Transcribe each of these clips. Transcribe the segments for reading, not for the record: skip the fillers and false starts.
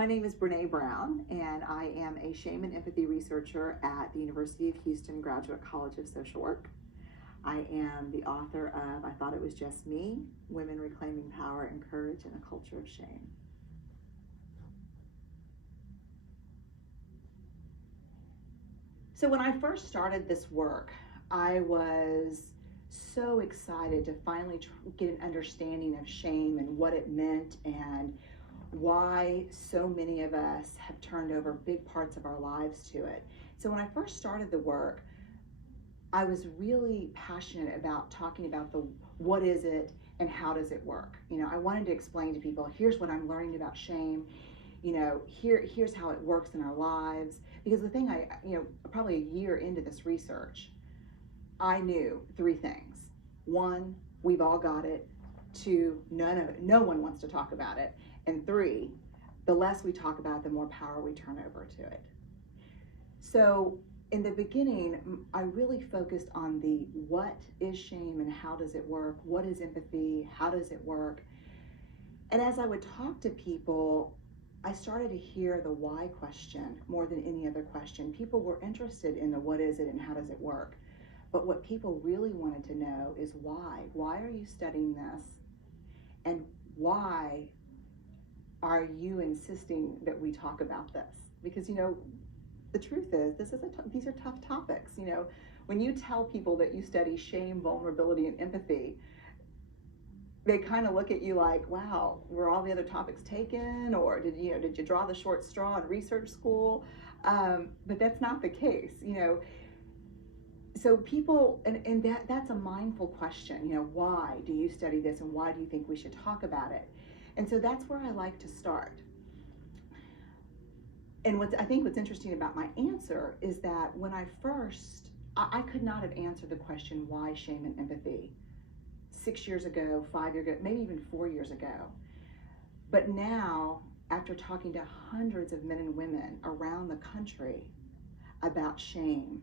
My name is Brene Brown, and I am a shame and empathy researcher at the University of Houston Graduate College of Social Work. I am the author of I Thought It Was Just Me, Women Reclaiming Power and Courage in a Culture of Shame. So when I first started this work, I was so excited to finally get an understanding of shame and what it meant and why so many of us have turned over big parts of our lives to it. So when I first started the work, I was really passionate about talking about what is it and how does it work. I wanted to explain to people, here's what I'm learning about shame. Here's how it works in our lives. Because the thing probably a year into this research, I knew three things. One, we've all got it. Two, no one wants to talk about it. And three, the less we talk about it, the more power we turn over to it. So in the beginning, I really focused on the what is shame and how does it work? What is empathy? How does it work? And as I would talk to people, I started to hear the why question more than any other question. People were interested in the what is it and how does it work? But what people really wanted to know is why. Why are you studying this? And why are you insisting that we talk about this? Because, the truth is, these are tough topics. When you tell people that you study shame, vulnerability, and empathy, they kind of look at you like, wow, were all the other topics taken? Or did you draw the short straw in research school? But that's not the case, So people, and that's a mindful question, why do you study this and why do you think we should talk about it? And so that's where I like to start. And I think what's interesting about my answer is that when I could not have answered the question, why shame and empathy, 6 years ago, 5 years ago, maybe even 4 years ago. But now, after talking to hundreds of men and women around the country about shame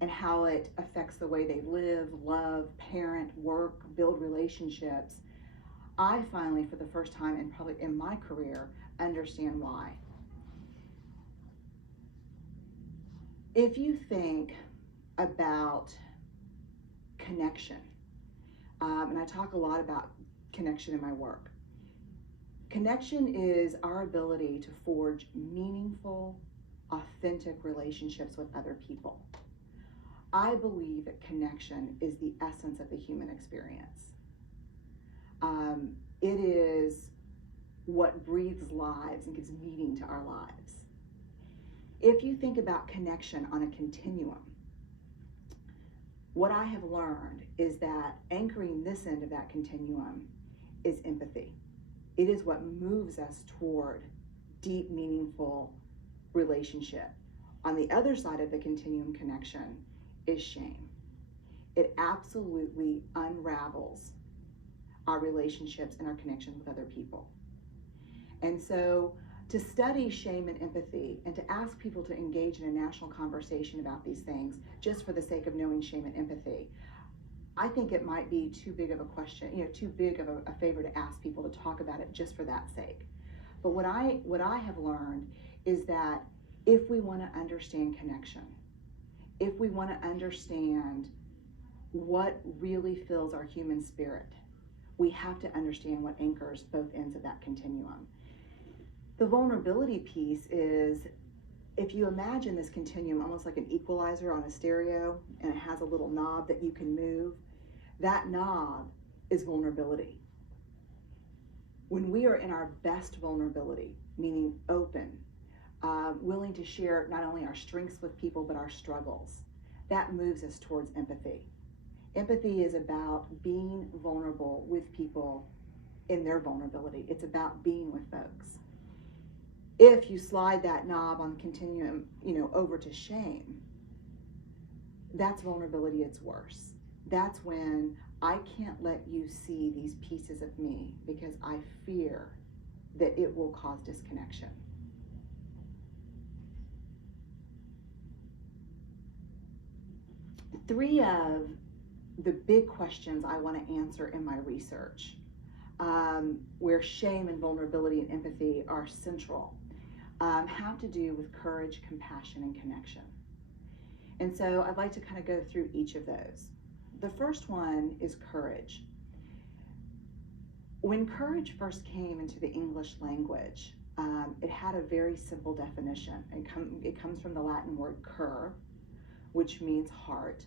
and how it affects the way they live, love, parent, work, build relationships, I finally, for the first time and probably in my career, understand why. If you think about connection, and I talk a lot about connection in my work. Connection is our ability to forge meaningful, authentic relationships with other people. I believe that connection is the essence of the human experience. It is what breathes lives and gives meaning to our lives. If you think about connection on a continuum, what I have learned is that anchoring this end of that continuum is empathy. It is what moves us toward deep, meaningful relationship. On the other side of the continuum connection is shame. It absolutely unravels our relationships and our connections with other people. And so to study shame and empathy and to ask people to engage in a national conversation about these things just for the sake of knowing shame and empathy, I think it might be too big of a question, too big of a favor to ask people to talk about it just for that sake. But what I have learned is that if we want to understand connection, if we want to understand what really fills our human spirit, we have to understand what anchors both ends of that continuum. The vulnerability piece is, if you imagine this continuum almost like an equalizer on a stereo, and it has a little knob that you can move, that knob is vulnerability. When we are in our best vulnerability, meaning open, willing to share not only our strengths with people, but our struggles, that moves us towards empathy. Empathy is about being vulnerable with people in their vulnerability. It's about being with folks. If you slide that knob on the continuum, over to shame, that's vulnerability, it's worse. That's when I can't let you see these pieces of me because I fear that it will cause disconnection. Three of the big questions I want to answer in my research, where shame and vulnerability and empathy are central, have to do with courage, compassion, and connection. And so I'd like to kind of go through each of those. The first one is courage. When courage first came into the English language, it had a very simple definition. It comes from the Latin word cur, which means heart.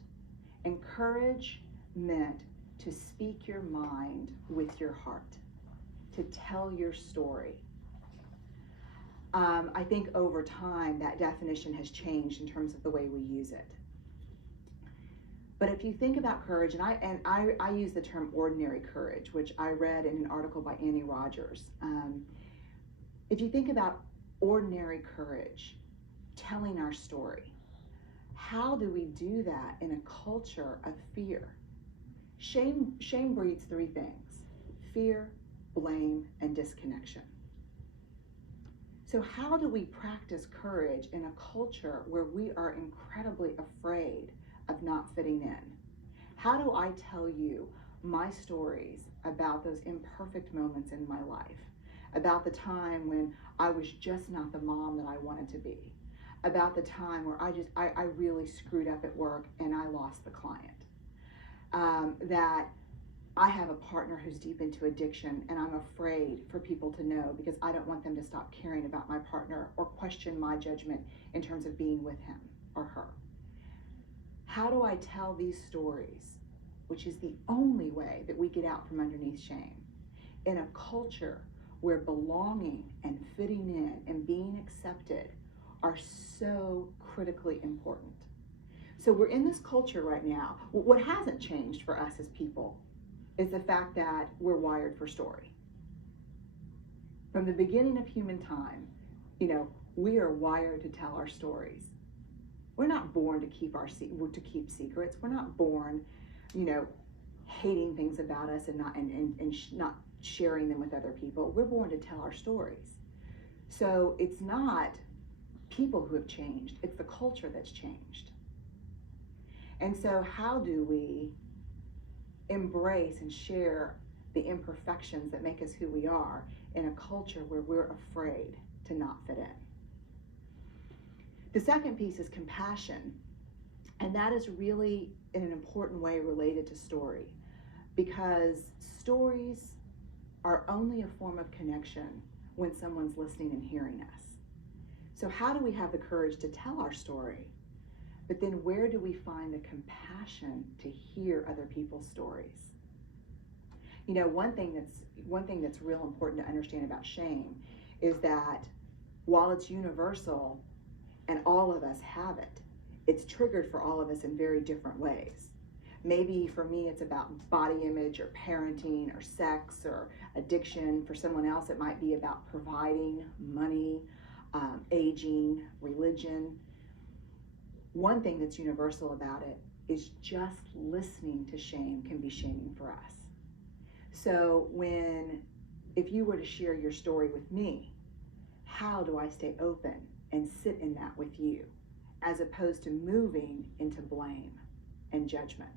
And courage meant to speak your mind with your heart, to tell your story. I think over time that definition has changed in terms of the way we use it. But if you think about courage, and I use the term ordinary courage, which I read in an article by Annie Rogers. If you think about ordinary courage, telling our story, how do we do that in a culture of fear? Shame breeds three things: fear, blame, and disconnection. So how do we practice courage in a culture where we are incredibly afraid of not fitting in? How do I tell you my stories about those imperfect moments in my life, about the time when I was just not the mom that I wanted to be, about the time where I really screwed up at work and I lost the client, that I have a partner who's deep into addiction and I'm afraid for people to know because I don't want them to stop caring about my partner or question my judgment in terms of being with him or her. How do I tell these stories, which is the only way that we get out from underneath shame, in a culture where belonging and fitting in and being accepted are so critically important? So we're in this culture right now. What hasn't changed for us as people is the fact that we're wired for story. From the beginning of human time, we are wired to tell our stories. We're not born to keep secrets. We're not born, hating things about us and not sharing them with other people. We're born to tell our stories. So it's not people who have changed, it's the culture that's changed. And so how do we embrace and share the imperfections that make us who we are in a culture where we're afraid to not fit in? The second piece is compassion, and that is really in an important way related to story, because stories are only a form of connection when someone's listening and hearing us. So how do we have the courage to tell our story? But then where do we find the compassion to hear other people's stories? One thing that's real important to understand about shame is that while it's universal and all of us have it, it's triggered for all of us in very different ways. Maybe for me it's about body image or parenting or sex or addiction. For someone else it might be about providing, money, aging, religion. One thing that's universal about it is just listening to shame can be shaming for us. So if you were to share your story with me, how do I stay open and sit in that with you, as opposed to moving into blame and judgment?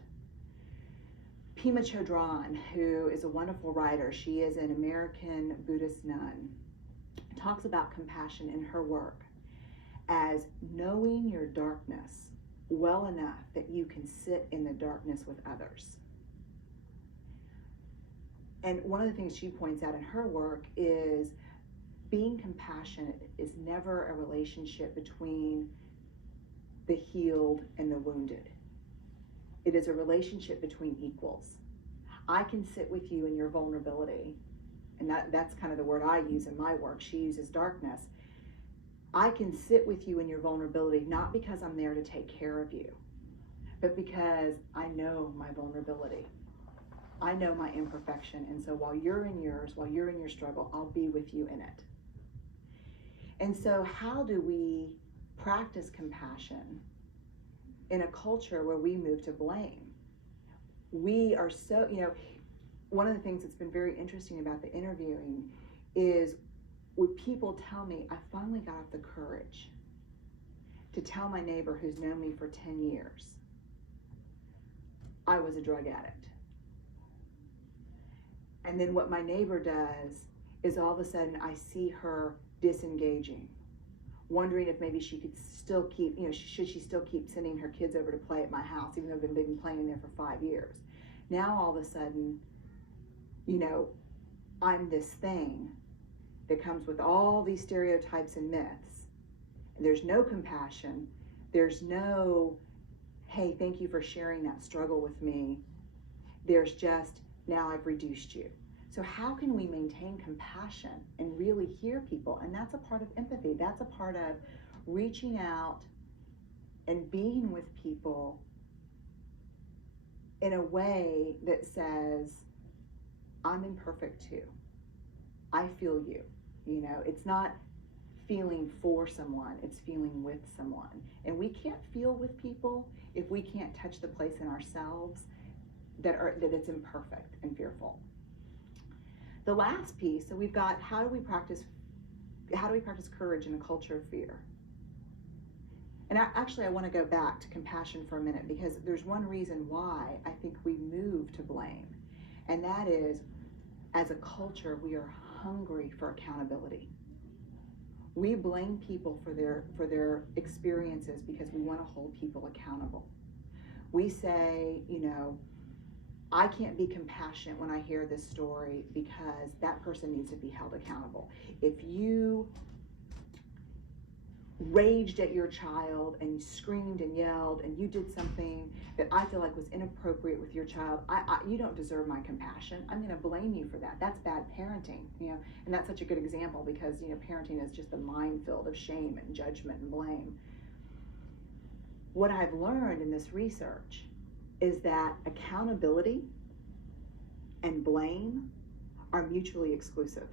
Pema Chodron, who is a wonderful writer, she is an American Buddhist nun, talks about compassion in her work as knowing your darkness well enough that you can sit in the darkness with others. And one of the things she points out in her work is being compassionate is never a relationship between the healed and the wounded. It is a relationship between equals. I can sit with you in your vulnerability, and that's kind of the word I use in my work. She uses darkness. I can sit with you in your vulnerability, not because I'm there to take care of you, but because I know my vulnerability. I know my imperfection, and so while you're in yours, while you're in your struggle, I'll be with you in it. And so how do we practice compassion in a culture where we move to blame? We are so, one of the things that's been very interesting about the interviewing is when people tell me, I finally got up the courage to tell my neighbor who's known me for 10 years, I was a drug addict. And then what my neighbor does is all of a sudden I see her disengaging wondering if maybe she could still keep, should she still keep sending her kids over to play at my house, even though they've been playing there for 5 years. Now all of a sudden, I'm this thing that comes with all these stereotypes and myths. And there's no compassion. There's no, hey, thank you for sharing that struggle with me. There's just, now I've reduced you. So how can we maintain compassion and really hear people? And that's a part of empathy. That's a part of reaching out and being with people in a way that says, I'm imperfect too. I feel you. It's not feeling for someone, it's feeling with someone. And we can't feel with people if we can't touch the place in ourselves that it's imperfect and fearful. The last piece, so we've got how do we practice courage in a culture of fear? And I want to go back to compassion for a minute, because there's one reason why I think we move to blame. And that is, as a culture, we are hungry for accountability. We blame people for their experiences because we want to hold people accountable. We say, I can't be compassionate when I hear this story because that person needs to be held accountable. If you raged at your child and you screamed and yelled and you did something that I feel like was inappropriate with your child, you don't deserve my compassion. I'm going to blame you for that. That's bad parenting, and that's such a good example because, parenting is just a minefield of shame and judgment and blame. What I've learned in this research is that accountability and blame are mutually exclusive.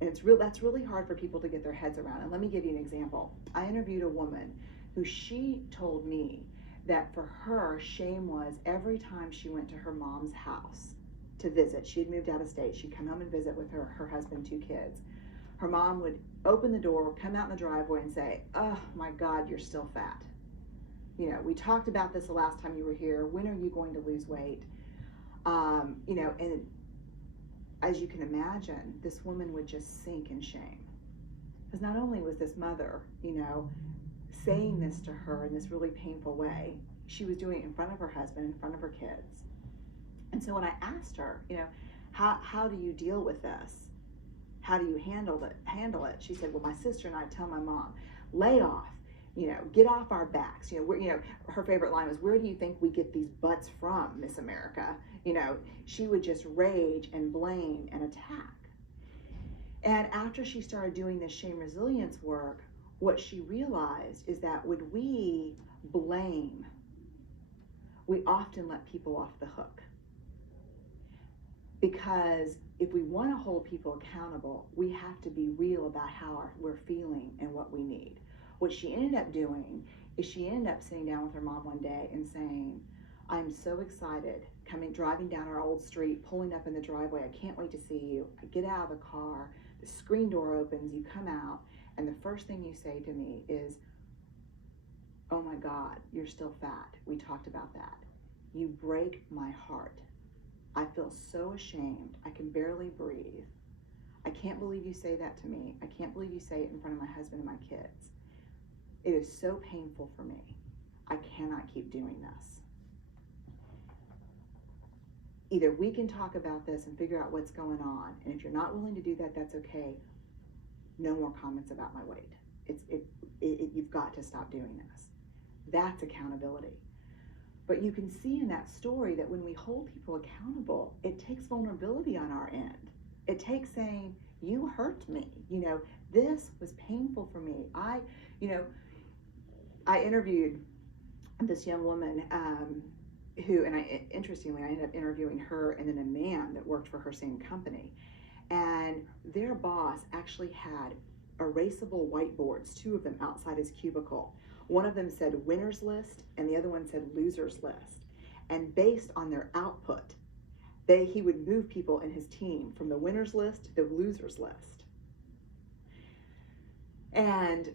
And that's really hard for people to get their heads around. And let me give you an example. I interviewed a woman who she told me that for her, shame was every time she went to her mom's house to visit. She had moved out of state. She'd come home and visit with her husband, 2 kids. Her mom would open the door, come out in the driveway and say, oh my God, you're still fat. We talked about this the last time you were here. When are you going to lose weight? And as you can imagine, this woman would just sink in shame. Because not only was this mother, saying this to her in this really painful way, she was doing it in front of her husband, in front of her kids. And so when I asked her, how do you deal with this? How do you handle it? She said, well, my sister and I tell my mom, lay off, get off our backs. Her favorite line was, where do you think we get these butts from, Miss America? She would just rage and blame and attack. And after she started doing this shame resilience work, what she realized is that when we blame, we often let people off the hook. Because if we want to hold people accountable, we have to be real about how we're feeling and what we need. What she ended up doing is she ended up sitting down with her mom one day and saying, I'm so excited, driving down our old street, pulling up in the driveway. I can't wait to see you. I get out of the car, the screen door opens, you come out, and the first thing you say to me is, oh my God, you're still fat. We talked about that. You break my heart. I feel so ashamed. I can barely breathe. I can't believe you say that to me. I can't believe you say it in front of my husband and my kids. It is so painful for me. I cannot keep doing this. Either we can talk about this and figure out what's going on, and if you're not willing to do that, that's okay. No more comments about my weight. You've got to stop doing this. That's accountability. But you can see in that story that when we hold people accountable, it takes vulnerability on our end. It takes saying, you hurt me. This was painful for me. I interviewed this young woman who, and interestingly, I ended up interviewing her and then a man that worked for her same company. And their boss actually had erasable whiteboards, 2 of them outside his cubicle. One of them said winner's list and the other one said loser's list. And based on their output, he would move people in his team from the winner's list to the loser's list. And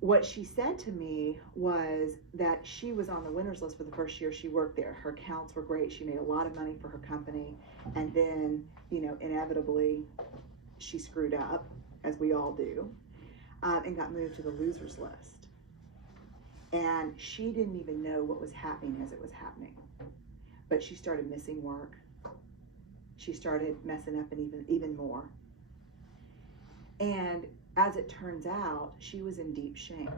what she said to me was that she was on the winner's list for the first year she worked there. Her accounts were great. She made a lot of money for her company. And then, inevitably, she screwed up, as we all do. and got moved to the losers list. And she didn't even know what was happening as it was happening. But she started missing work. She started messing up and even more. And as it turns out, she was in deep shame.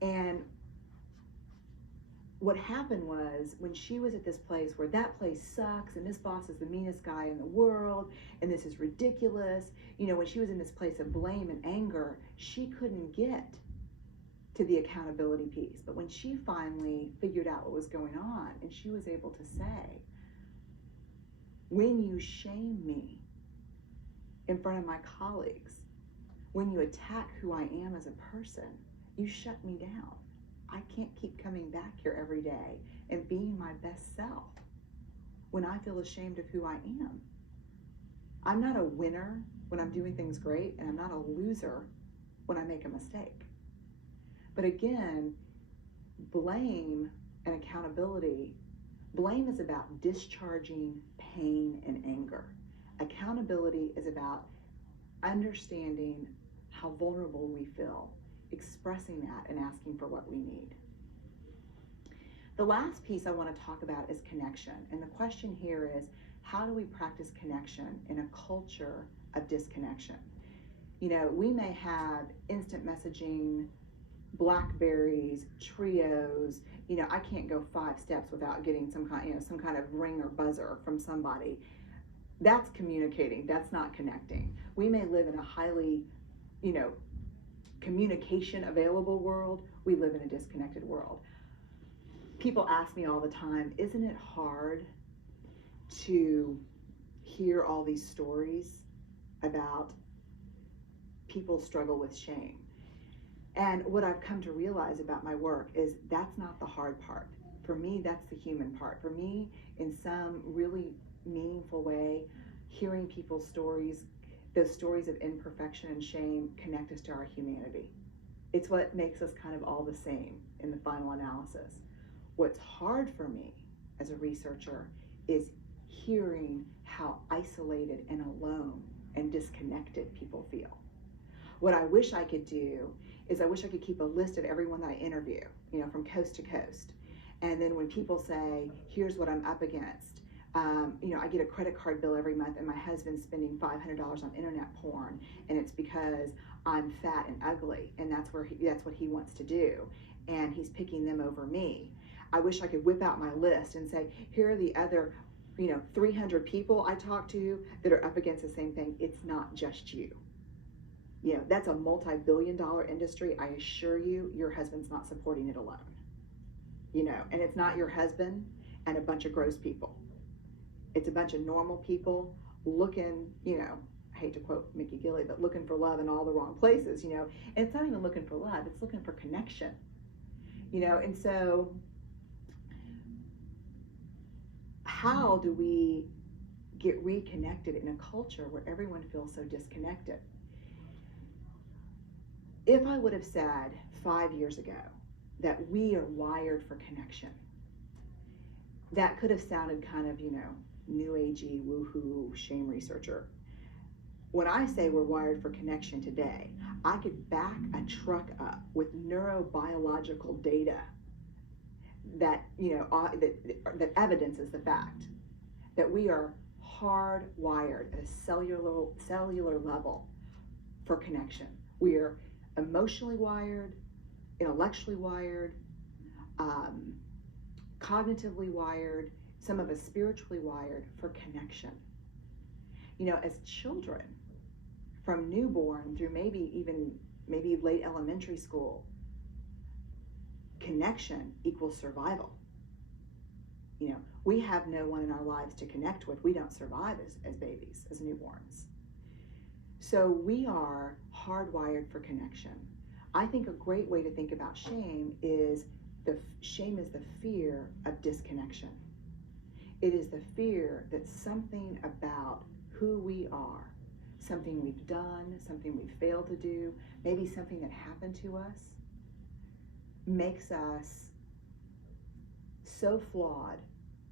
And what happened was, when she was at this place where that place sucks and this boss is the meanest guy in the world and this is ridiculous, when she was in this place of blame and anger, she couldn't get to the accountability piece. But when she finally figured out what was going on, and she was able to say, when you shame me in front of my colleagues, when you attack who I am as a person, you shut me down. I can't keep coming back here every day and being my best self when I feel ashamed of who I am. I'm not a winner when I'm doing things great, and I'm not a loser when I make a mistake. But again, blame and accountability. Blame is about discharging pain and anger. Accountability is about understanding how vulnerable we feel, expressing that, and asking for what we need. The last piece I want to talk about is connection. And the question here is, how do we practice connection in a culture of disconnection? We may have instant messaging, BlackBerries, trios. I can't go 5 steps without getting some kind of ring or buzzer from somebody. That's communicating. That's not connecting. We may live in a highly, communication available world. We live in a disconnected world. People ask me all the time, isn't it hard to hear all these stories about people struggle with shame? And what I've come to realize about my work is that's not the hard part. For me, that's the human part. For me, in some really meaningful way, hearing people's stories, those stories of imperfection and shame, connect us to our humanity. It's what makes us kind of all the same in the final analysis. What's hard for me as a researcher is hearing how isolated and alone and disconnected people feel. What I wish I could do is I wish I could keep a list of everyone that I interview, from coast to coast. And then when people say, here's what I'm up against, I get a credit card bill every month and my husband's spending $500 on internet porn, and it's because I'm fat and ugly, and that's what he wants to do, and he's picking them over me. I wish I could whip out my list and say, here are the other 300 people I talk to that are up against the same thing. It's not just you. That's a multi-billion-dollar industry. I assure you, your husband's not supporting it alone. And it's not your husband and a bunch of gross people. It's a bunch of normal people looking, I hate to quote Mickey Gilley, but looking for love in all the wrong places, and it's not even looking for love, it's looking for connection, and so how do we get reconnected in a culture where everyone feels so disconnected? If I would have said 5 years ago that we are wired for connection, that could have sounded kind of, new agey, woohoo, shame researcher. When I say we're wired for connection today, I could back a truck up with neurobiological data that, that evidences the fact that we are hardwired at a cellular level for connection. We are emotionally wired, intellectually wired, cognitively wired, some of us spiritually wired for connection. As children, from newborn through maybe late elementary school, connection equals survival. We have no one in our lives to connect with. We don't survive as babies, as newborns. So we are hardwired for connection. I think a great way to think about shame is shame is the fear of disconnection. It is the fear that something about who we are, something we've done, something we've failed to do, maybe something that happened to us, makes us so flawed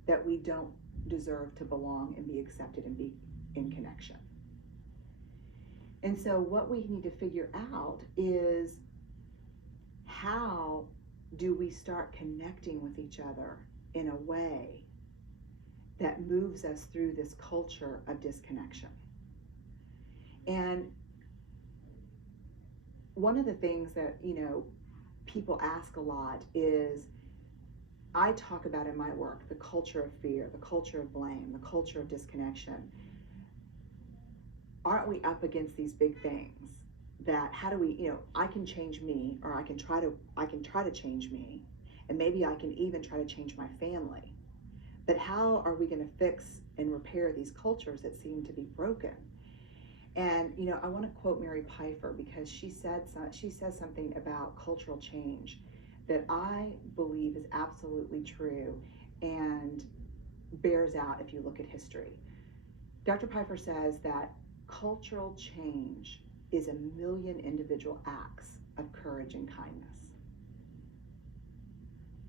that we don't deserve to belong and be accepted and be in connection. And so what we need to figure out is, how do we start connecting with each other in a way that moves us through this culture of disconnection? And one of the things that, people ask a lot is, I talk about in my work, the culture of fear, the culture of blame, the culture of disconnection. Aren't we up against these big things that, how do we, I can change me, or I can try to change me, and maybe I can even try to change my family. But how are we going to fix and repair these cultures that seem to be broken? And, I want to quote Mary Pfeiffer, because she says something about cultural change that I believe is absolutely true and bears out if you look at history. Dr. Pfeiffer says that cultural change is 1,000,000 individual acts of courage and kindness.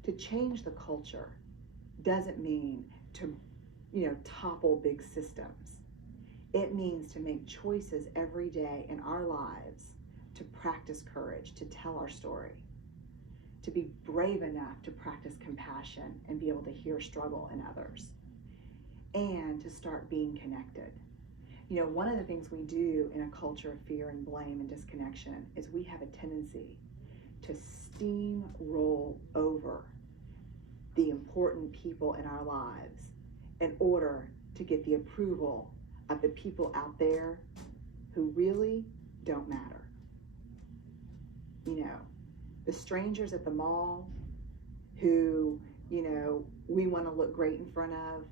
To change the culture doesn't mean to, topple big systems. It means to make choices every day in our lives to practice courage, to tell our story, to be brave enough to practice compassion and be able to hear struggle in others, and to start being connected. One of the things we do in a culture of fear and blame and disconnection is we have a tendency to steamroll over the important people in our lives in order to get the approval of the people out there who really don't matter. The strangers at the mall who, we want to look great in front of,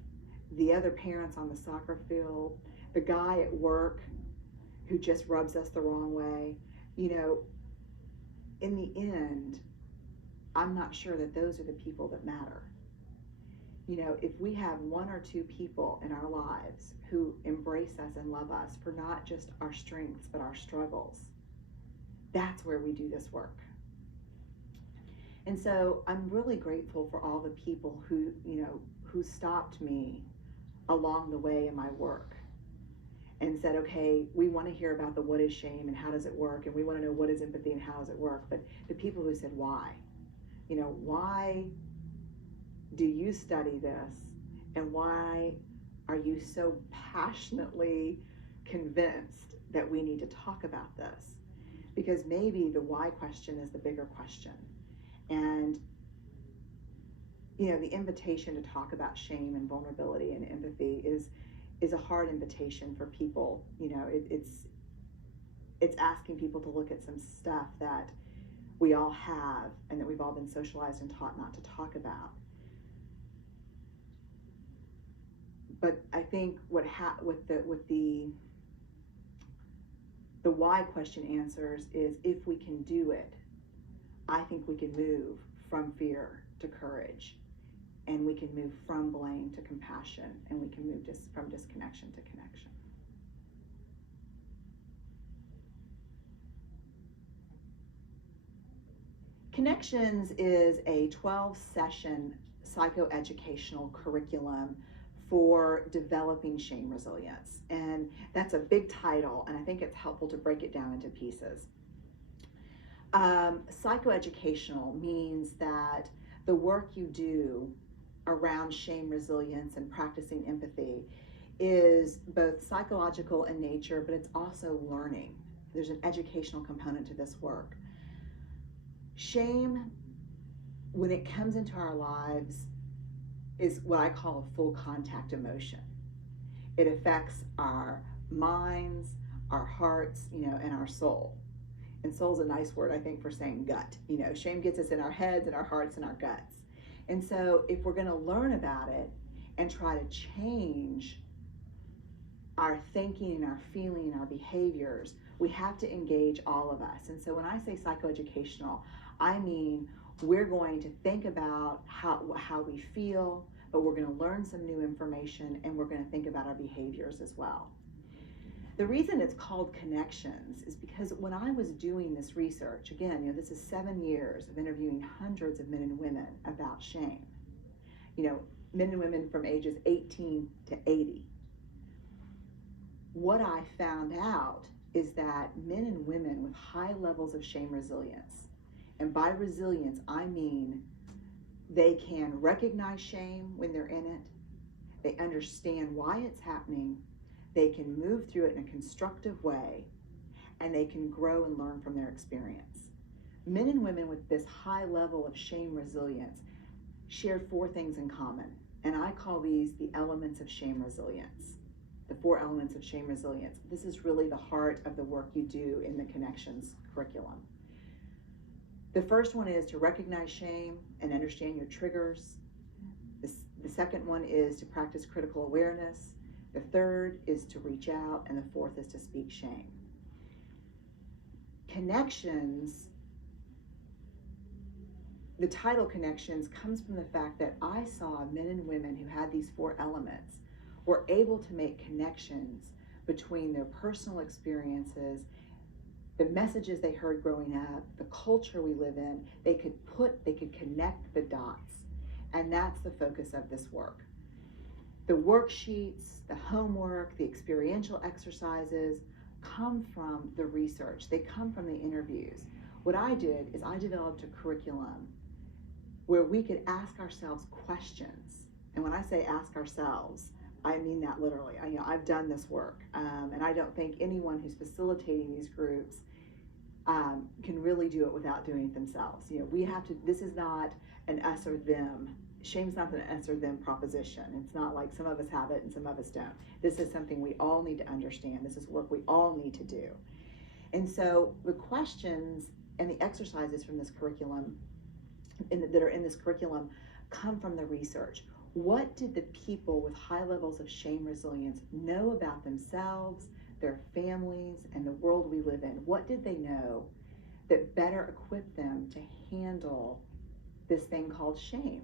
the other parents on the soccer field, the guy at work who just rubs us the wrong way. In the end, I'm not sure that those are the people that matter. If we have one or two people in our lives who embrace us and love us for not just our strengths, but our struggles, that's where we do this work. And so I'm really grateful for all the people who stopped me along the way in my work and said, okay, we want to hear about the what is shame and how does it work, and we want to know what is empathy and how does it work. But the people who said, why? Why do you study this, and why are you so passionately convinced that we need to talk about this? Because maybe the why question is the bigger question. And the invitation to talk about shame and vulnerability and empathy is a hard invitation for people. It's asking people to look at some stuff that we all have and that we've all been socialized and taught not to talk about. But I think what the why question answers is, if we can do it, I think we can move from fear to courage, and we can move from blame to compassion, and we can move from disconnection to connection. Connections is a 12-session psychoeducational curriculum for developing shame resilience. And that's a big title, and I think it's helpful to break it down into pieces. Psychoeducational means that the work you do around shame resilience and practicing empathy is both psychological in nature, but it's also learning. There's an educational component to this work. Shame, when it comes into our lives, is what I call a full contact emotion. It affects our minds, our hearts, and our soul. And soul's a nice word, I think, for saying gut. Shame gets us in our heads and our hearts and our guts. And so if we're going to learn about it and try to change our thinking and our feeling and our behaviors, we have to engage all of us. And so when I say psychoeducational, I mean we're going to think about how we feel, but we're going to learn some new information, and we're going to think about our behaviors as well. The reason it's called Connections is because when I was doing this research, again, this is 7 years of interviewing hundreds of men and women about shame, men and women from ages 18 to 80. What I found out is that men and women with high levels of shame resilience, and by resilience, I mean they can recognize shame when they're in it, they understand why it's happening, they can move through it in a constructive way, and they can grow and learn from their experience. Men and women with this high level of shame resilience share 4 things in common, and I call these the elements of shame resilience. The 4 elements of shame resilience. This is really the heart of the work you do in the Connections curriculum. The first one is to recognize shame and understand your triggers. The second one is to practice critical awareness. The third is to reach out, and the fourth is to speak shame. Connections, the title Connections comes from the fact that I saw men and women who had these 4 elements were able to make connections between their personal experiences, the messages they heard growing up, the culture we live in. They could connect the dots. And that's the focus of this work. The worksheets, the homework, the experiential exercises come from the research. They come from the interviews. What I did is I developed a curriculum where we could ask ourselves questions. And when I say ask ourselves, I mean that literally. I've done this work, and I don't think anyone who's facilitating these groups can really do it without doing it themselves. We have to. This is not an us or them. Shame's not an us or them proposition. It's not like some of us have it and some of us don't. This is something we all need to understand. This is work we all need to do. And so the questions and the exercises from this curriculum, that are in this curriculum, come from the research. What did the people with high levels of shame resilience know about themselves, their families, and the world we live in? What did they know that better equipped them to handle this thing called shame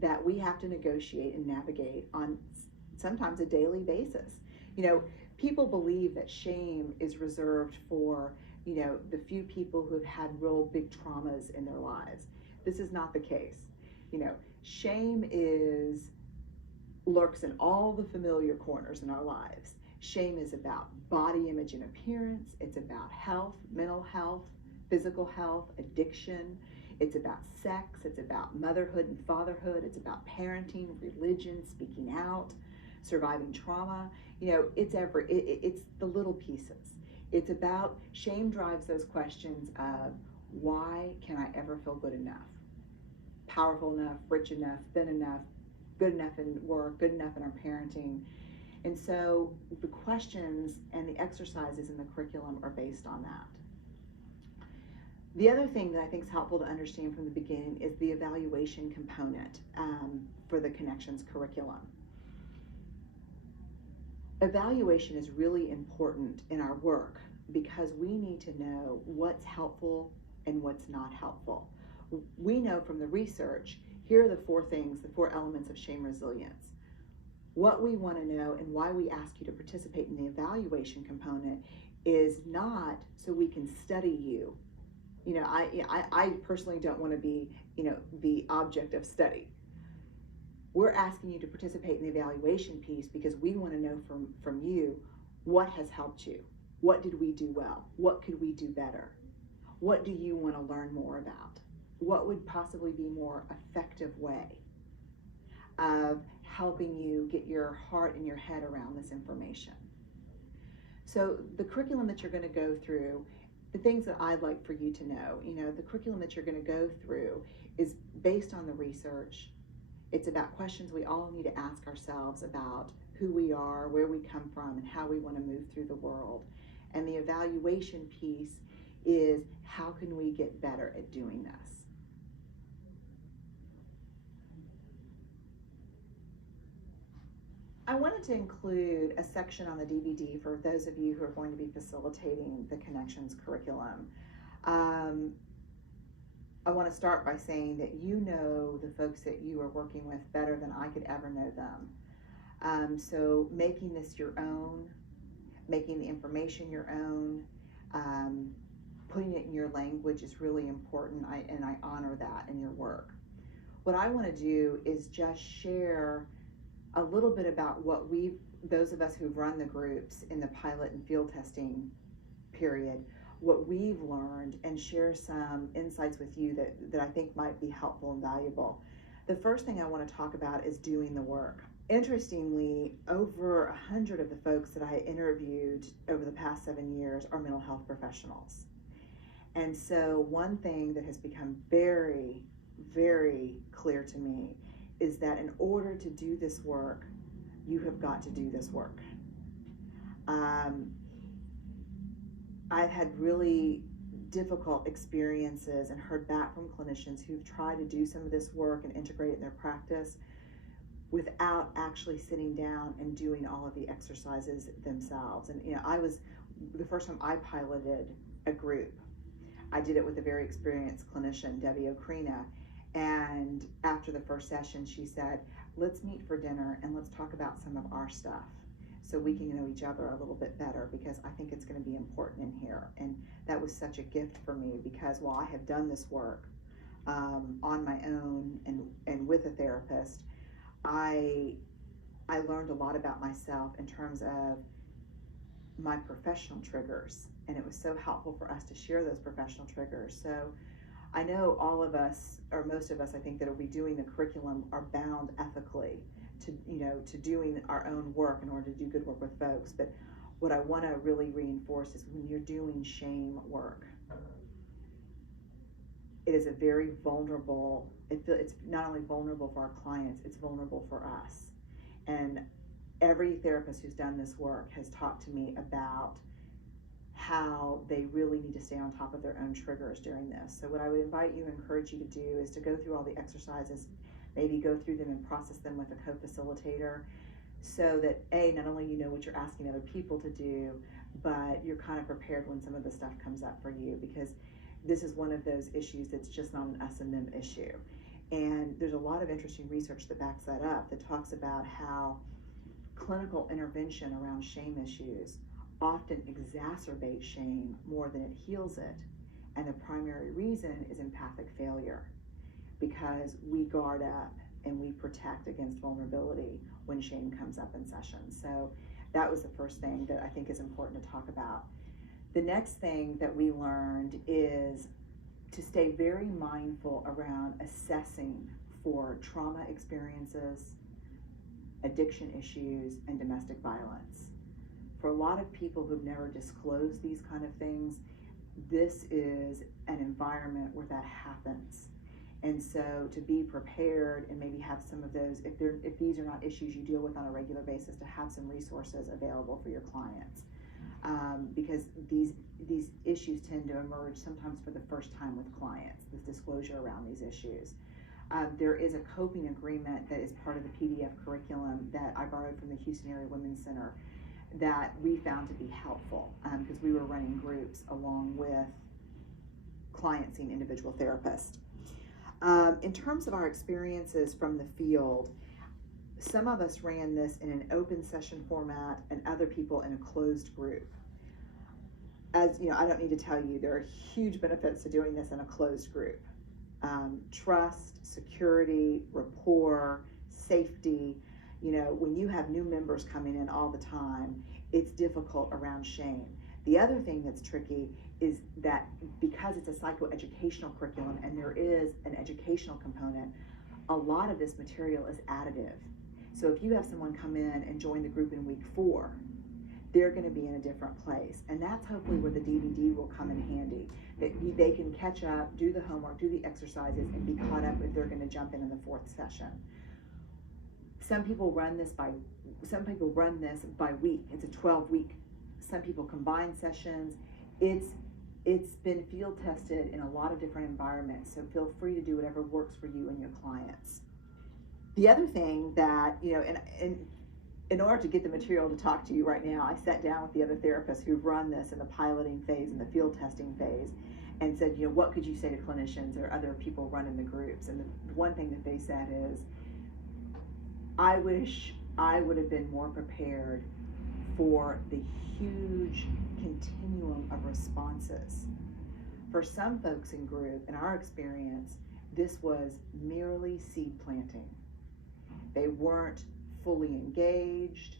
that we have to negotiate and navigate on sometimes a daily basis? People believe that shame is reserved for, the few people who have had real big traumas in their lives. This is not the case. Shame lurks in all the familiar corners in our lives. Shame is about body image and appearance. It's about health, mental health, physical health, addiction. It's about sex. It's about motherhood and fatherhood. It's about parenting, religion, speaking out, surviving trauma. It's the little pieces. It's about, shame drives those questions of, why can I ever feel good enough? Powerful enough, rich enough, thin enough, good enough in work, good enough in our parenting. And so the questions and the exercises in the curriculum are based on that. The other thing that I think is helpful to understand from the beginning is the evaluation component for the Connections curriculum. Evaluation is really important in our work because we need to know what's helpful and what's not helpful. We know from the research, here are the 4 things, the 4 elements of shame resilience. What we want to know and why we ask you to participate in the evaluation component is not so we can study you. I personally don't want to be, the object of study. We're asking you to participate in the evaluation piece because we want to know from you what has helped you. What did we do well? What could we do better? What do you want to learn more about? What would possibly be a more effective way of helping you get your heart and your head around this information? So the curriculum that you're going to go through, the things that I'd like for you to know, the curriculum that you're going to go through is based on the research. It's about questions we all need to ask ourselves about who we are, where we come from, and how we want to move through the world. And the evaluation piece is, how can we get better at doing this? I wanted to include a section on the DVD for those of you who are going to be facilitating the Connections curriculum. I want to start by saying that you know the folks that you are working with better than I could ever know them. So making this your own, making the information your own, putting it in your language is really important, and I honor that in your work. What I want to do is just share a little bit about what those of us who've run the groups in the pilot and field testing period, what we've learned, and share some insights with you that I think might be helpful and valuable. The first thing I want to talk about is doing the work. Interestingly, over 100 of the folks that I interviewed over the past 7 years are mental health professionals. And so one thing that has become very, very clear to me is that in order to do this work, you have got to do this work. I've had really difficult experiences and heard back from clinicians who've tried to do some of this work and integrate it in their practice without actually sitting down and doing all of the exercises themselves. And the first time I piloted a group, I did it with a very experienced clinician, Debbie Okrina, and after the first session, she said, let's meet for dinner and let's talk about some of our stuff so we can know each other a little bit better, because I think it's going to be important in here. And that was such a gift for me, because while I have done this work on my own and with a therapist, I learned a lot about myself in terms of my professional triggers, and it was so helpful for us to share those professional triggers. So I know all of us, or most of us, I think, that will be doing the curriculum are bound ethically to doing our own work in order to do good work with folks. But what I want to really reinforce is when you're doing shame work, it is a very vulnerable, it's not only vulnerable for our clients, it's vulnerable for us. And every therapist who's done this work has talked to me about how they really need to stay on top of their own triggers during this. So what I would invite you and encourage you to do is to go through all the exercises, maybe go through them and process them with a co-facilitator, so that not only you know what you're asking other people to do, but you're kind of prepared when some of the stuff comes up for you, because this is one of those issues that's just not an us and them issue. And there's a lot of interesting research that backs that up, that talks about how clinical intervention around shame issues often exacerbate shame more than it heals it. And the primary reason is empathic failure, because we guard up and we protect against vulnerability when shame comes up in sessions. So that was the first thing that I think is important to talk about. The next thing that we learned is to stay very mindful around assessing for trauma experiences, addiction issues, and domestic violence. For a lot of people who've never disclosed these kind of things, this is an environment where that happens. And so to be prepared and maybe have some of those, if these are not issues you deal with on a regular basis, to have some resources available for your clients. Because these issues tend to emerge sometimes for the first time with clients, this disclosure around these issues. There is a coping agreement that is part of the PDF curriculum that I borrowed from the Houston Area Women's Center that we found to be helpful, because we were running groups along with clients seeing individual therapists. In terms of our experiences from the field, some of us ran this in an open session format and other people in a closed group. As you know, I don't need to tell you, there are huge benefits to doing this in a closed group. Trust, security, rapport, safety. When you have new members coming in all the time, it's difficult around shame. The other thing that's tricky is that because it's a psychoeducational curriculum and there is an educational component, a lot of this material is additive. So if you have someone come in and join the group in week 4, they're going to be in a different place. And that's hopefully where the DVD will come in handy, that they can catch up, do the homework, do the exercises, and be caught up if they're going to jump in the 4th session. Some people run this by week. It's a 12-week. Some people combine sessions. It's been field tested in a lot of different environments, so feel free to do whatever works for you and your clients. The other thing that, in order to get the material to talk to you right now, I sat down with the other therapists who've run this in the piloting phase and the field testing phase and said, what could you say to clinicians or other people running the groups? And the one thing that they said is, I wish I would have been more prepared for the huge continuum of responses. For some folks in group, in our experience, this was merely seed planting. They weren't fully engaged.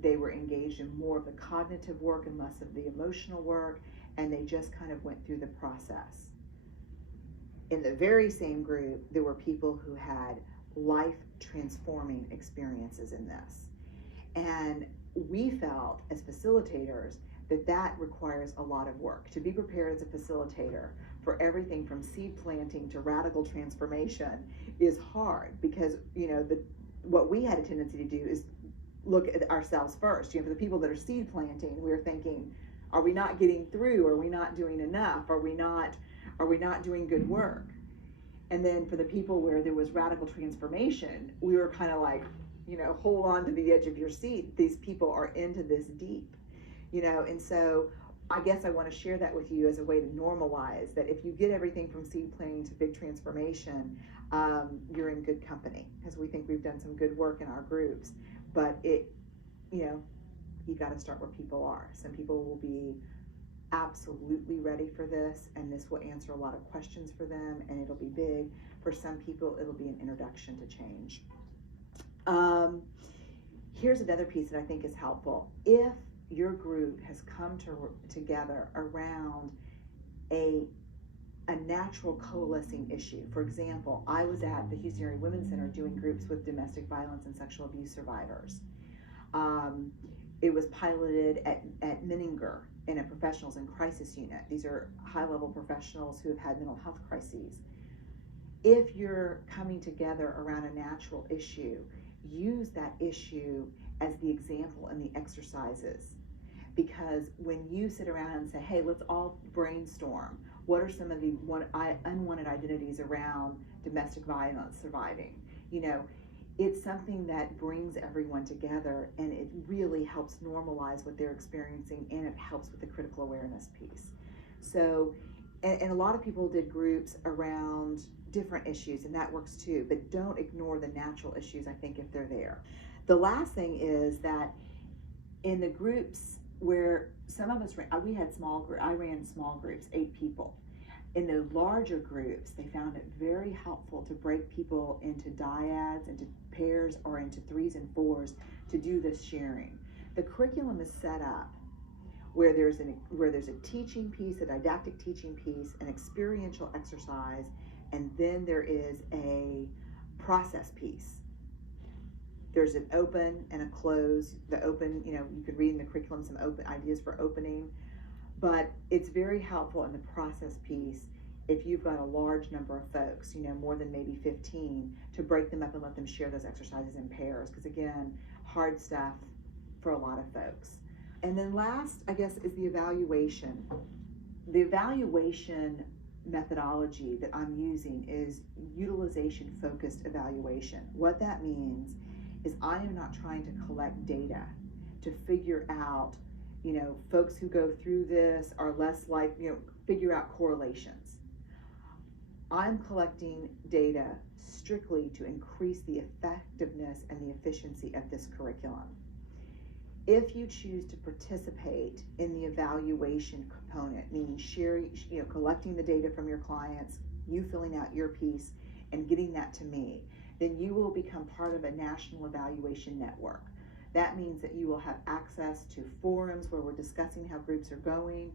they were engaged in more of the cognitive work and less of the emotional work, and they just kind of went through the process. In the very same group, there were people who had life-transforming experiences in this. And we felt, as facilitators, that requires a lot of work. To be prepared as a facilitator for everything from seed planting to radical transformation is hard, because, what we had a tendency to do is look at ourselves first. For the people that are seed planting, we're thinking, are we not getting through? Are we not doing enough? Are we not doing good work? And then for the people where there was radical transformation, we were kind of like, hold on to the edge of your seat. These people are into this deep, and so I guess I want to share that with you as a way to normalize that if you get everything from seed planting to big transformation, you're in good company, because we think we've done some good work in our groups. But you got to start where people are. Some people will be absolutely ready for this, and this will answer a lot of questions for them, and it'll be big. For some people, it'll be an introduction to change. Here's another piece that I think is helpful. If your group has come together around a natural coalescing issue. For example, I was at the Houston Area Women's Center doing groups with domestic violence and sexual abuse survivors. It was piloted at Menninger in a professionals in crisis unit. These are high-level professionals who have had mental health crises. If you're coming together around a natural issue, use that issue as the example in the exercises. Because when you sit around and say, hey, let's all brainstorm, what are some of the unwanted identities around domestic violence surviving? It's something that brings everyone together, and it really helps normalize what they're experiencing, and it helps with the critical awareness piece. So, and a lot of people did groups around different issues, and that works too, but don't ignore the natural issues, I think, if they're there. The last thing is that in the groups where some of us, we had small groups, I ran small groups, 8 people. In the larger groups, they found it very helpful to break people into dyads, into pairs, or into 3s and 4s to do this sharing. The curriculum is set up where there's a teaching piece, a didactic teaching piece, an experiential exercise, and then there is a process piece. There's an open and a close. The open, you could read in the curriculum some open ideas for opening, but it's very helpful in the process piece if you've got a large number of folks, more than maybe 15, to break them up and let them share those exercises in pairs, because again, hard stuff for a lot of folks. And then last, I guess, is the evaluation. The evaluation methodology that I'm using is utilization-focused evaluation. What that means is I am not trying to collect data to figure out, folks who go through this are less like, figure out correlations. I'm collecting data strictly to increase the effectiveness and the efficiency of this curriculum. If you choose to participate in the evaluation component, meaning sharing, collecting the data from your clients, you filling out your piece and getting that to me, then you will become part of a national evaluation network. That means that you will have access to forums where we're discussing how groups are going.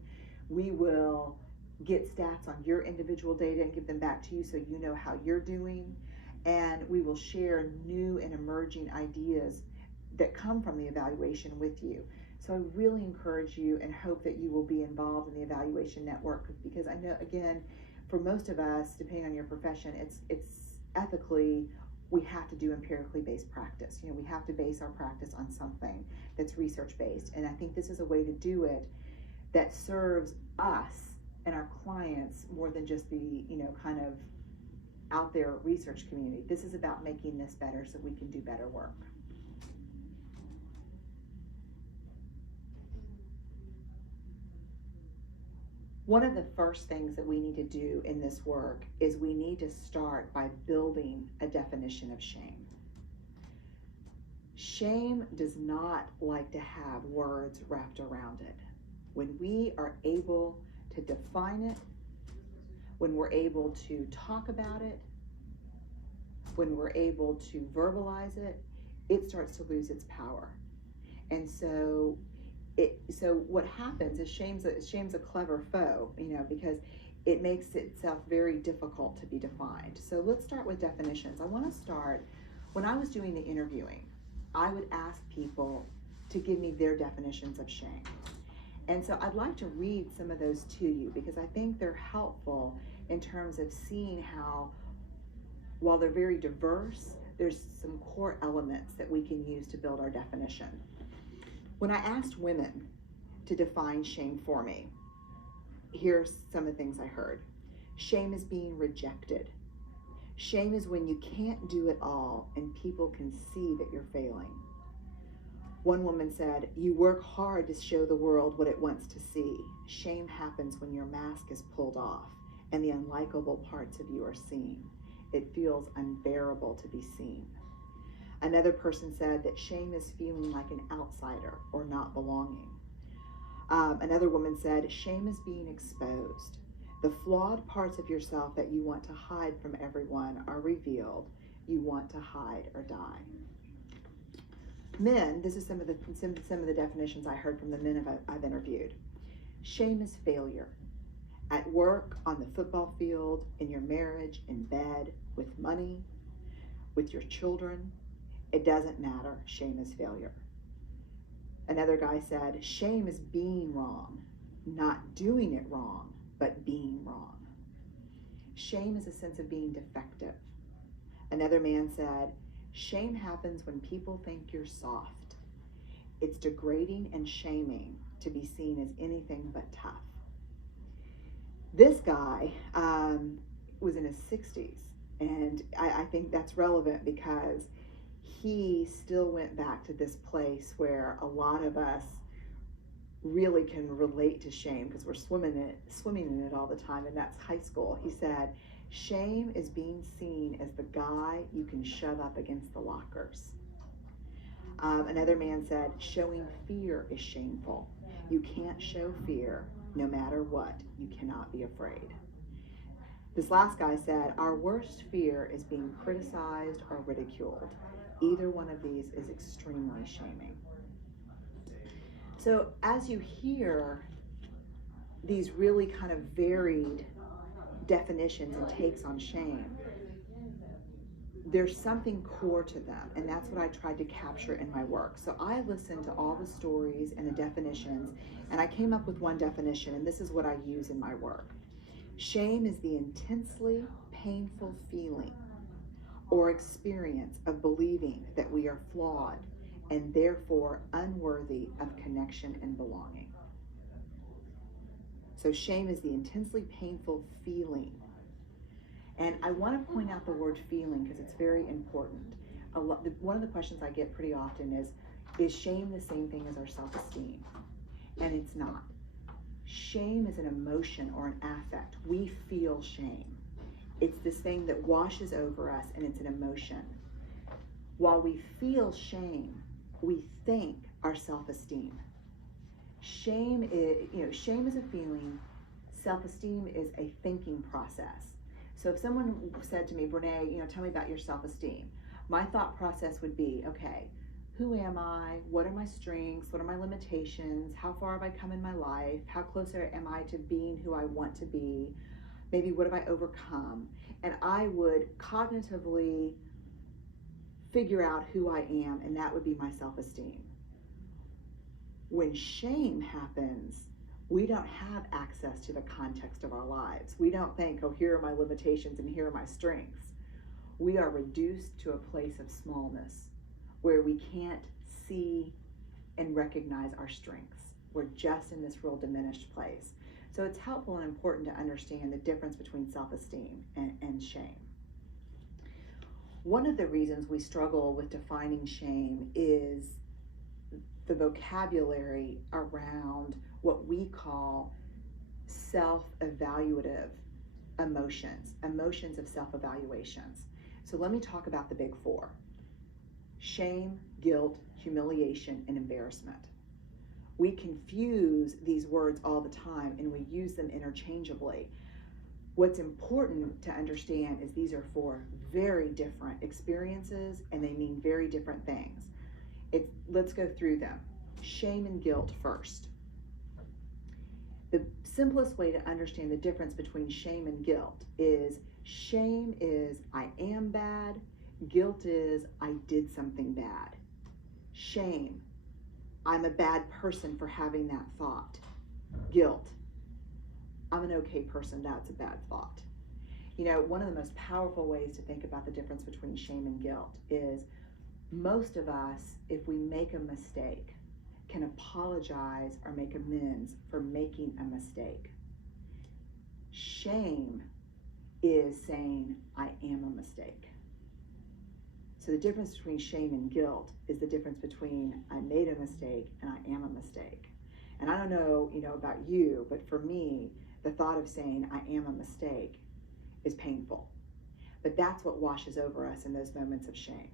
We will get stats on your individual data and give them back to you so you know how you're doing. And we will share new and emerging ideas that come from the evaluation with you. So I really encourage you and hope that you will be involved in the evaluation network, because I know, again, for most of us, depending on your profession, it's ethically, we have to do empirically based practice. We have to base our practice on something that's research based. And I think this is a way to do it that serves us and our clients more than just the, kind of out there research community. This is about making this better so we can do better work. One of the first things that we need to do in this work is we need to start by building a definition of shame. Shame does not like to have words wrapped around it. When we are able to define it, when we're able to talk about it, when we're able to verbalize it, it starts to lose its power. And so what happens is shame's a clever foe, because it makes itself very difficult to be defined. So let's start with definitions. I want to start, when I was doing the interviewing, I would ask people to give me their definitions of shame. And so I'd like to read some of those to you because I think they're helpful in terms of seeing how, while they're very diverse, there's some core elements that we can use to build our definition. When I asked women to define shame for me, here's some of the things I heard. Shame is being rejected. Shame is when you can't do it all and people can see that you're failing. One woman said, you work hard to show the world what it wants to see. Shame happens when your mask is pulled off and the unlikable parts of you are seen. It feels unbearable to be seen. Another person said that shame is feeling like an outsider or not belonging. Another woman said, shame is being exposed. The flawed parts of yourself that you want to hide from everyone are revealed. You want to hide or die. Men, this is some of the definitions I heard from the men I've interviewed. Shame is failure. At work, on the football field, in your marriage, in bed, with money, with your children. It doesn't matter. Shame is failure. Another guy said, shame is being wrong, not doing it wrong, but being wrong. Shame is a sense of being defective. Another man said, shame happens when people think you're soft. It's degrading and shaming to be seen as anything but tough. This guy was in his 60s, and I think that's relevant because he still went back to this place where a lot of us really can relate to shame because we're swimming in it all the time, and that's high school. He said, shame is being seen as the guy you can shove up against the lockers. Another man said, showing fear is shameful. You can't show fear no matter what. You cannot be afraid. This last guy said, our worst fear is being criticized or ridiculed. Either one of these is extremely shaming. So as you hear these really kind of varied definitions and takes on shame, there's something core to them, and that's what I tried to capture in my work. So I listened to all the stories and the definitions, and I came up with one definition, and this is what I use in my work. Shame is the intensely painful feeling or experience of believing that we are flawed and therefore unworthy of connection and belonging. So shame is the intensely painful feeling. And I want to point out the word feeling because it's very important. One of the questions I get pretty often is shame the same thing as our self-esteem? And it's not. Shame is an emotion or an affect. We feel shame. It's this thing that washes over us, and it's an emotion. While we feel shame, we think our self-esteem. Shame is a feeling. Self-esteem is a thinking process. So if someone said to me, Brene, tell me about your self-esteem, my thought process would be, okay, who am I? What are my strengths? What are my limitations? How far have I come in my life? How close am I to being who I want to be? Maybe what have I overcome? And I would cognitively figure out who I am, and that would be my self-esteem. When shame happens, we don't have access to the context of our lives. We don't think, oh, here are my limitations and here are my strengths. We are reduced to a place of smallness where we can't see and recognize our strengths. We're just in this real diminished place. So it's helpful and important to understand the difference between self-esteem and shame. One of the reasons we struggle with defining shame is the vocabulary around what we call self-evaluative emotions of self-evaluations. So let me talk about the big four: shame, guilt, humiliation, and embarrassment. We confuse these words all the time and we use them interchangeably. What's important to understand is these are four very different experiences and they mean very different things. Let's go through them. shame and guilt first. The simplest way to understand the difference between shame and guilt is shame is I am bad, guilt is I did something bad. Shame, I'm a bad person for having that thought. Guilt, I'm an okay person, that's a bad thought. You know, one of the most powerful ways to think about the difference between shame and guilt is most of us, if we make a mistake, can apologize or make amends for making a mistake. Shame is saying, I am a mistake. So the difference between shame and guilt is the difference between I made a mistake and I am a mistake. And I don't know, about you, but for me, the thought of saying I am a mistake is painful. But that's what washes over us in those moments of shame.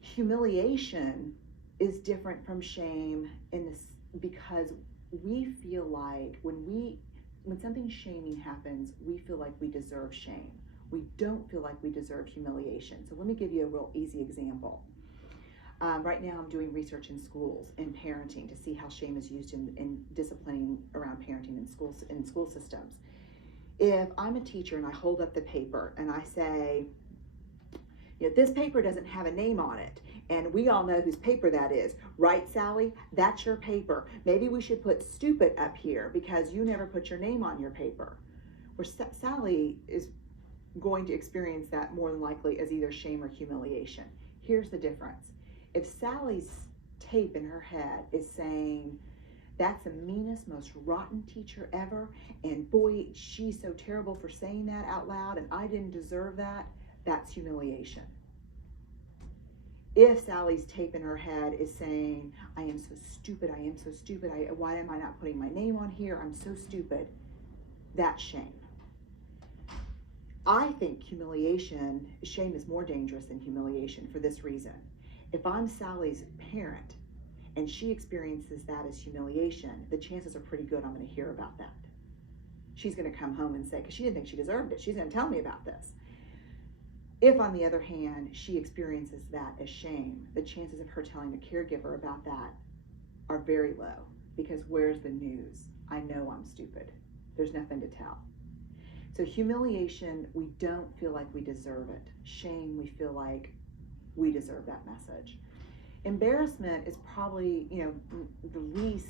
Humiliation is different from shame in this because we feel like when something shaming happens, we feel like we deserve shame. We don't feel like we deserve humiliation. So let me give you a real easy example. Right now I'm doing research in schools and parenting to see how shame is used in disciplining around parenting in school systems. If I'm a teacher and I hold up the paper and I say, this paper doesn't have a name on it, and we all know whose paper that is, right, Sally? That's your paper. Maybe we should put stupid up here because you never put your name on your paper. Where Sally is going to experience that more than likely as either shame or humiliation. Here's the difference. If Sally's tape in her head is saying, that's the meanest, most rotten teacher ever, and boy, she's so terrible for saying that out loud, and I didn't deserve that, that's humiliation. If Sally's tape in her head is saying, I am so stupid, why am I not putting my name on here, I'm so stupid, that's shame. I think shame is more dangerous than humiliation for this reason. If I'm Sally's parent and she experiences that as humiliation, the chances are pretty good I'm going to hear about that. She's going to come home and say, because she didn't think she deserved it, she's going to tell me about this. If, on the other hand, she experiences that as shame, the chances of her telling a caregiver about that are very low, because where's the news? I know I'm stupid. There's nothing to tell. So humiliation, we don't feel like we deserve it. Shame, we feel like we deserve that message. Embarrassment is probably, the least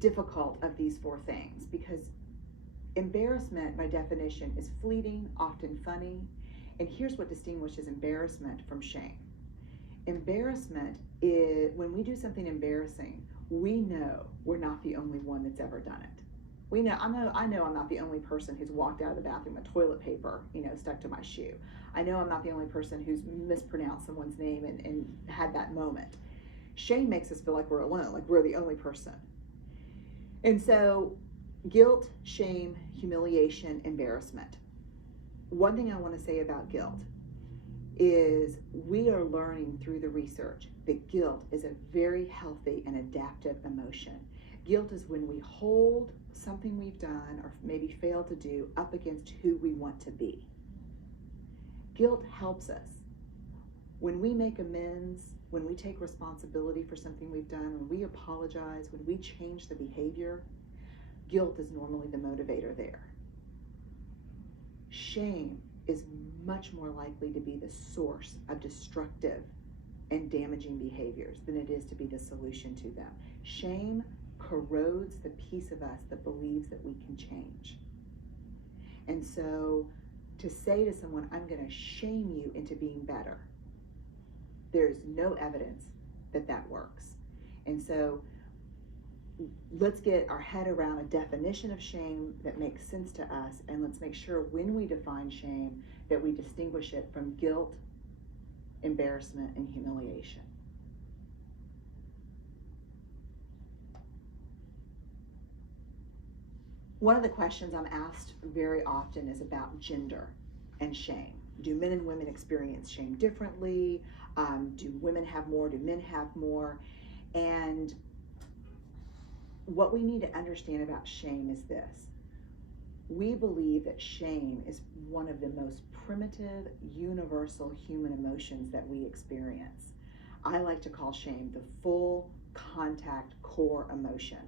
difficult of these four things, because embarrassment, by definition, is fleeting, often funny. And here's what distinguishes embarrassment from shame. Embarrassment is when we do something embarrassing, we know we're not the only one that's ever done it. I know I'm not the only person who's walked out of the bathroom with toilet paper, stuck to my shoe. I know I'm not the only person who's mispronounced someone's name and had that moment. Shame makes us feel like we're alone, like we're the only person. And so guilt, shame, humiliation, embarrassment. One thing I want to say about guilt is we are learning through the research that guilt is a very healthy and adaptive emotion. Guilt is when we hold something we've done or maybe failed to do up against who we want to be. Guilt helps us. When we make amends, when we take responsibility for something we've done, when we apologize, when we change the behavior, guilt is normally the motivator there. Shame is much more likely to be the source of destructive and damaging behaviors than it is to be the solution to them. Shame corrodes the piece of us that believes that we can change. And so to say to someone, I'm going to shame you into being better, there's no evidence that that works. And so let's get our head around a definition of shame that makes sense to us, and let's make sure when we define shame that we distinguish it from guilt, embarrassment, and humiliation. One of the questions I'm asked very often is about gender and shame. Do men and women experience shame differently? Do women have more? Do men have more? And what we need to understand about shame is this. We believe that shame is one of the most primitive, universal human emotions that we experience. I like to call shame the full contact core emotion.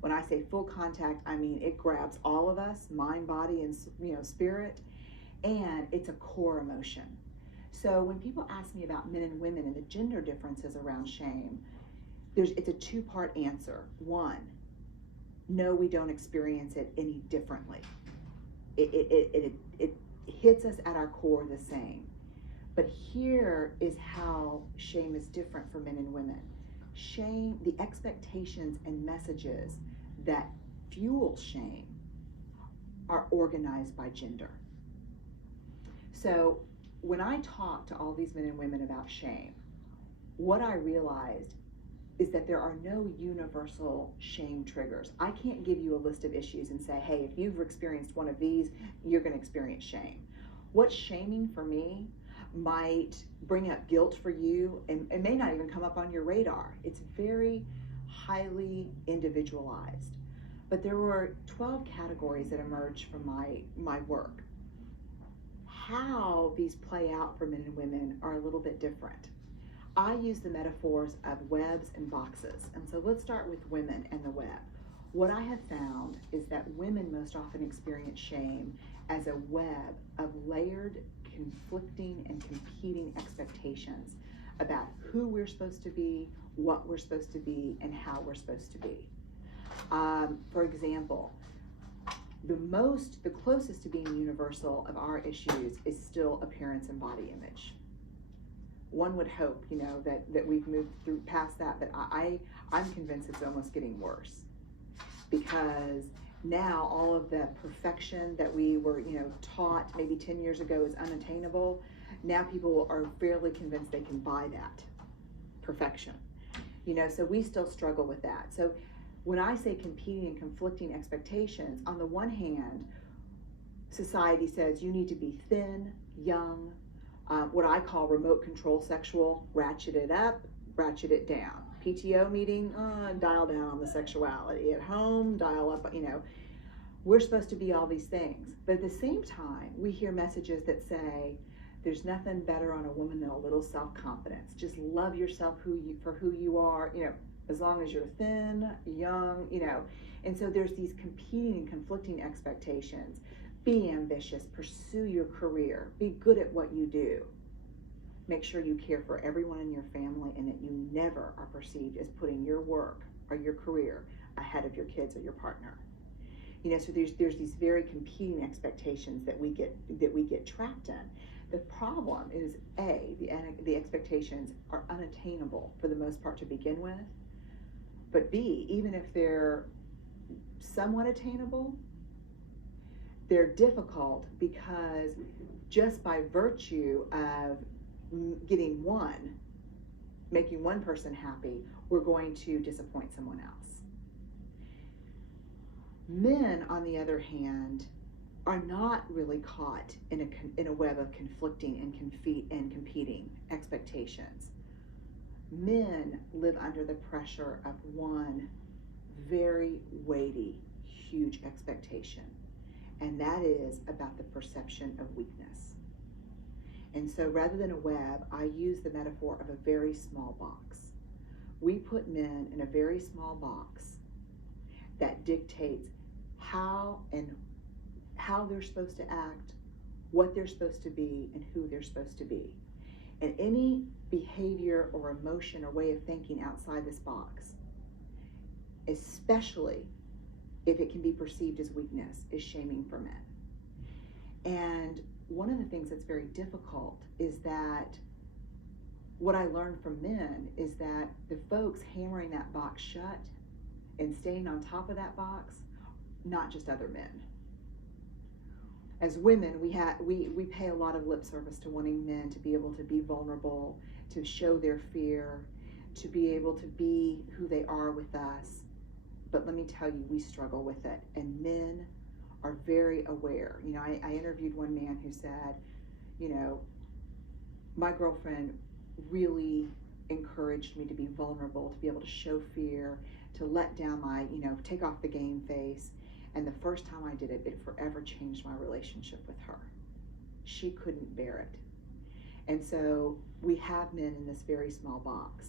When I say full contact, I mean it grabs all of us, mind, body, and spirit, and it's a core emotion. So when people ask me about men and women and the gender differences around shame, it's a two-part answer. One, no, we don't experience it any differently. It hits us at our core the same. But here is how shame is different for men and women. Shame, the expectations and messages that fuel shame are organized by gender. So when I talk to all these men and women about shame, what I realized is that there are no universal shame triggers. I can't give you a list of issues and say, hey, if you've experienced one of these, you're going to experience shame. What's shaming for me might bring up guilt for you and it may not even come up on your radar. It's very highly individualized. But there were 12 categories that emerged from my work. How these play out for men and women are a little bit different. I use the metaphors of webs and boxes. And so let's start with women and the web. What I have found is that women most often experience shame as a web of layered, conflicting, and competing expectations about who we're supposed to be, what we're supposed to be, and how we're supposed to be. For example, the closest to being universal of our issues is still appearance and body image. One would hope, that we've moved through past that, but I'm convinced it's almost getting worse because now all of the perfection that we were, taught maybe 10 years ago is unattainable. Now people are fairly convinced they can buy that perfection, so we still struggle with that. So when I say competing and conflicting expectations, on the one hand, society says you need to be thin, young, what I call remote control sexual, ratchet it up, ratchet it down. PTO meeting, dial down on the sexuality. At home, dial up, We're supposed to be all these things. But at the same time, we hear messages that say, there's nothing better on a woman than a little self-confidence. Just love yourself for who you are, as long as you're thin, young, And so there's these competing and conflicting expectations. Be ambitious, pursue your career, be good at what you do. Make sure you care for everyone in your family and that you never are perceived as putting your work or your career ahead of your kids or your partner. So there's these very competing expectations that we get trapped in. The problem is the expectations are unattainable for the most part to begin with, but B, even if they're somewhat attainable, they're difficult because just by virtue of making one person happy, we're going to disappoint someone else. Men, on the other hand, are not really caught in a web of conflicting and competing expectations. Men live under the pressure of one very weighty, huge expectation. And that is about the perception of weakness. And so rather than a web, I use the metaphor of a very small box. We put men in a very small box that dictates how they're supposed to act, what they're supposed to be, and who they're supposed to be. And any behavior or emotion or way of thinking outside this box, especially if it can be perceived as weakness, is shaming for men. And one of the things that's very difficult is that what I learned from men is that the folks hammering that box shut and staying on top of that box, not just other men. As women, we pay a lot of lip service to wanting men to be able to be vulnerable, to show their fear, to be able to be who they are with us. But let me tell you, we struggle with it, and men are very aware. I interviewed one man who said, my girlfriend really encouraged me to be vulnerable, to be able to show fear, to let down my, take off the game face. And the first time I did it, it forever changed my relationship with her. She couldn't bear it. And so we have men in this very small box.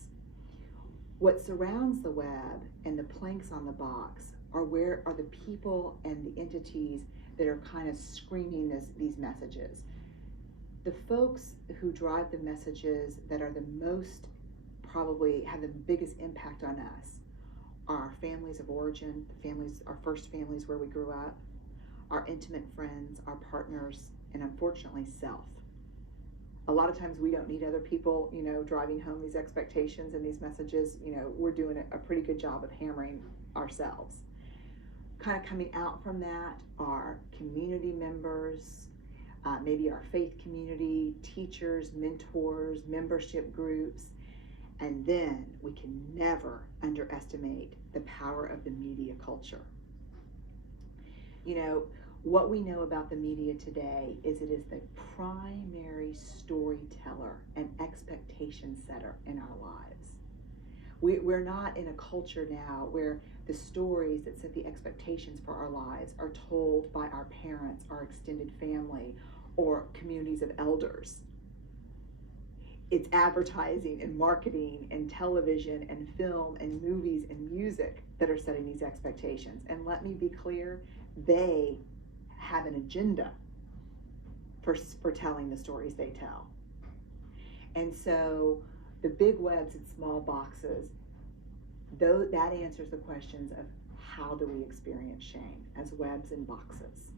What surrounds the web and the planks on the box are the people and the entities that are kind of screaming these messages. The folks who drive the messages that are the most, probably have the biggest impact on us, are our families of origin, our first families where we grew up, our intimate friends, our partners, and unfortunately self. A lot of times we don't need other people, driving home these expectations and these messages. We're doing a pretty good job of hammering ourselves. Kind of coming out from that are community members, maybe our faith community, teachers, mentors, membership groups. And then we can never underestimate the power of the media culture. What we know about the media today is it is the primary storyteller and expectation setter in our lives. We're not in a culture now where the stories that set the expectations for our lives are told by our parents, our extended family, or communities of elders. It's advertising and marketing and television and film and movies and music that are setting these expectations. And let me be clear, they have an agenda for telling the stories they tell. And so the big webs and small boxes, though, that answers the questions of how do we experience shame as webs and boxes.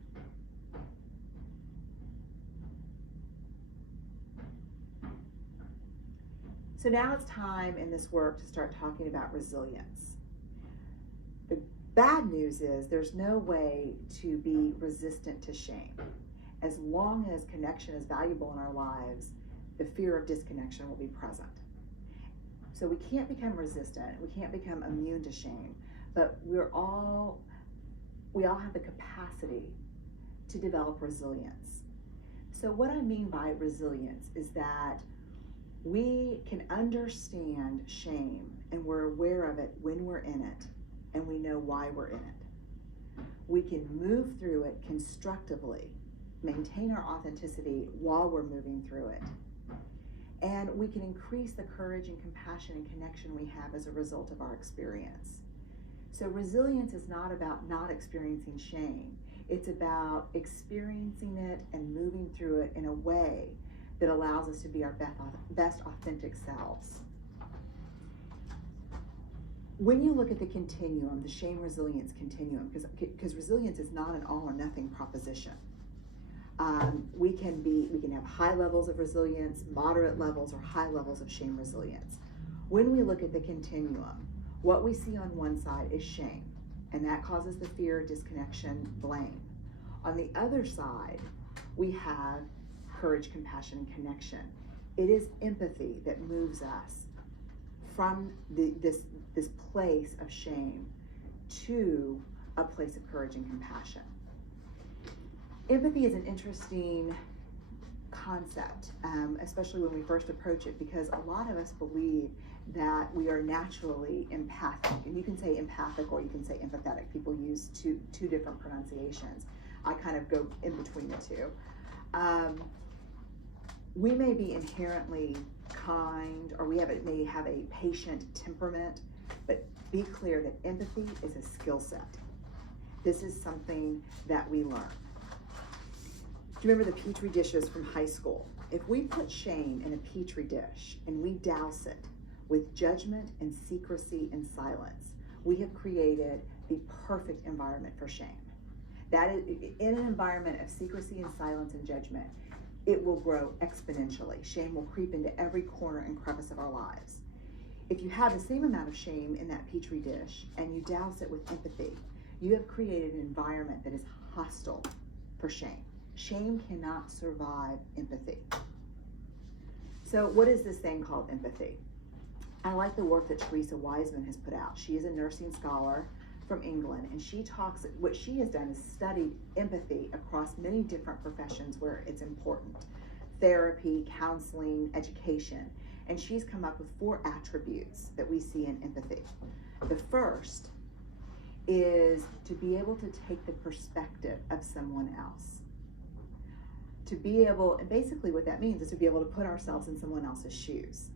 So now it's time in this work to start talking about resilience. The bad news is there's no way to be resistant to shame. As long as connection is valuable in our lives, the fear of disconnection will be present. So we can't become resistant, we can't become immune to shame, but we all have the capacity to develop resilience. So what I mean by resilience is that we can understand shame and we're aware of it when we're in it, and we know why we're in it. We can move through it constructively, maintain our authenticity while we're moving through it. And we can increase the courage and compassion and connection we have as a result of our experience. So resilience is not about not experiencing shame. It's about experiencing it and moving through it in a way that allows us to be our best authentic selves. When you look at the continuum, the shame resilience continuum, because resilience is not an all or nothing proposition. We can have high levels of resilience, moderate levels, or high levels of shame resilience. When we look at the continuum, what we see on one side is shame, and that causes the fear, disconnection, blame. On the other side, we have courage, compassion, and connection. It is empathy that moves us from this place of shame to a place of courage and compassion. Empathy is an interesting concept, especially when we first approach it, because a lot of us believe that we are naturally empathic. And you can say empathic or you can say empathetic. People use two different pronunciations. I kind of go in between the two. We may be inherently kind, or may have a patient temperament, but be clear that empathy is a skill set. This is something that we learn. Do you remember the Petri dishes from high school? If we put shame in a Petri dish and we douse it with judgment and secrecy and silence, we have created the perfect environment for shame. That is, in an environment of secrecy and silence and judgment, it will grow exponentially. Shame will creep into every corner and crevice of our lives. If you have the same amount of shame in that Petri dish and you douse it with empathy, you have created an environment that is hostile for shame. Shame cannot survive empathy. So what is this thing called empathy? I like the work that Teresa Wiseman has put out. She is a nursing scholar from England, and what she has done is studied empathy across many different professions where it's important. Therapy, counseling, education. And she's come up with 4 attributes that we see in empathy. The first is to be able to take the perspective of someone else. to be able, and basically what that means is to be able to put ourselves in someone else's shoes.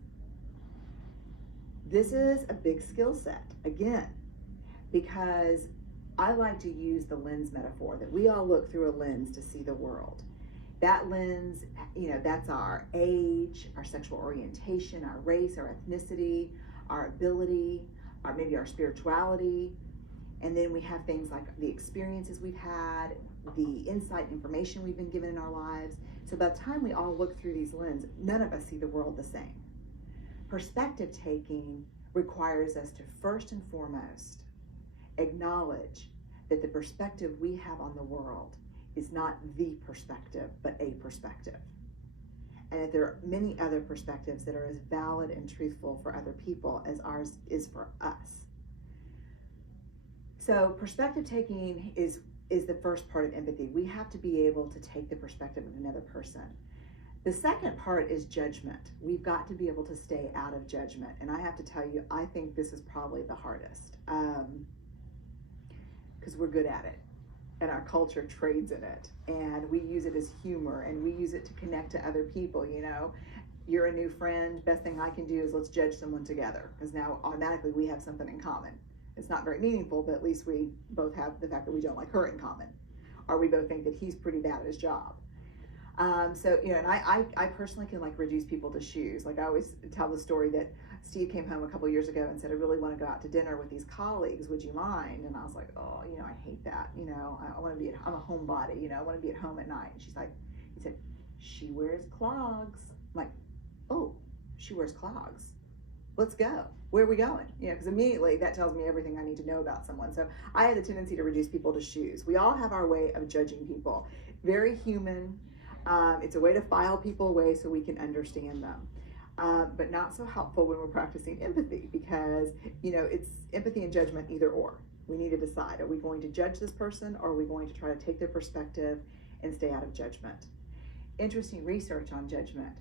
This is a big skill set, again, because I like to use the lens metaphor that we all look through a lens to see the world. That lens, that's our age, our sexual orientation, our race, our ethnicity, our ability, maybe our spirituality. And then we have things like the experiences we've had, the insight and information we've been given in our lives. So by the time we all look through these lenses, none of us see the world the same. Perspective taking requires us to first and foremost acknowledge that the perspective we have on the world is not the perspective, but a perspective. And that there are many other perspectives that are as valid and truthful for other people as ours is for us. So perspective taking is the first part of empathy. We have to be able to take the perspective of another person. The second part is judgment. We've got to be able to stay out of judgment. And I have to tell you, I think this is probably the hardest because we're good at it. And our culture trades in it. And we use it as humor, and we use it to connect to other people, You're a new friend, best thing I can do is let's judge someone together, because now automatically we have something in common. It's not very meaningful, but at least we both have the fact that we don't like her in common. Or we both think that he's pretty bad at his job. And I personally can reduce people to shoes. I always tell the story that Steve came home a couple years ago and said, I really want to go out to dinner with these colleagues. Would you mind? And I was like, oh, I hate that. I want to I'm a homebody, I want to be at home at night. And he said, she wears clogs. I'm like, oh, she wears clogs. Let's go. Where are we going? Because immediately that tells me everything I need to know about someone. So I have the tendency to reduce people to shoes. We all have our way of judging people. Very human. It's a way to file people away so we can understand them. But not so helpful when we're practicing empathy, because, it's empathy and judgment either or. We need to decide, are we going to judge this person, or are we going to try to take their perspective and stay out of judgment? Interesting research on judgment.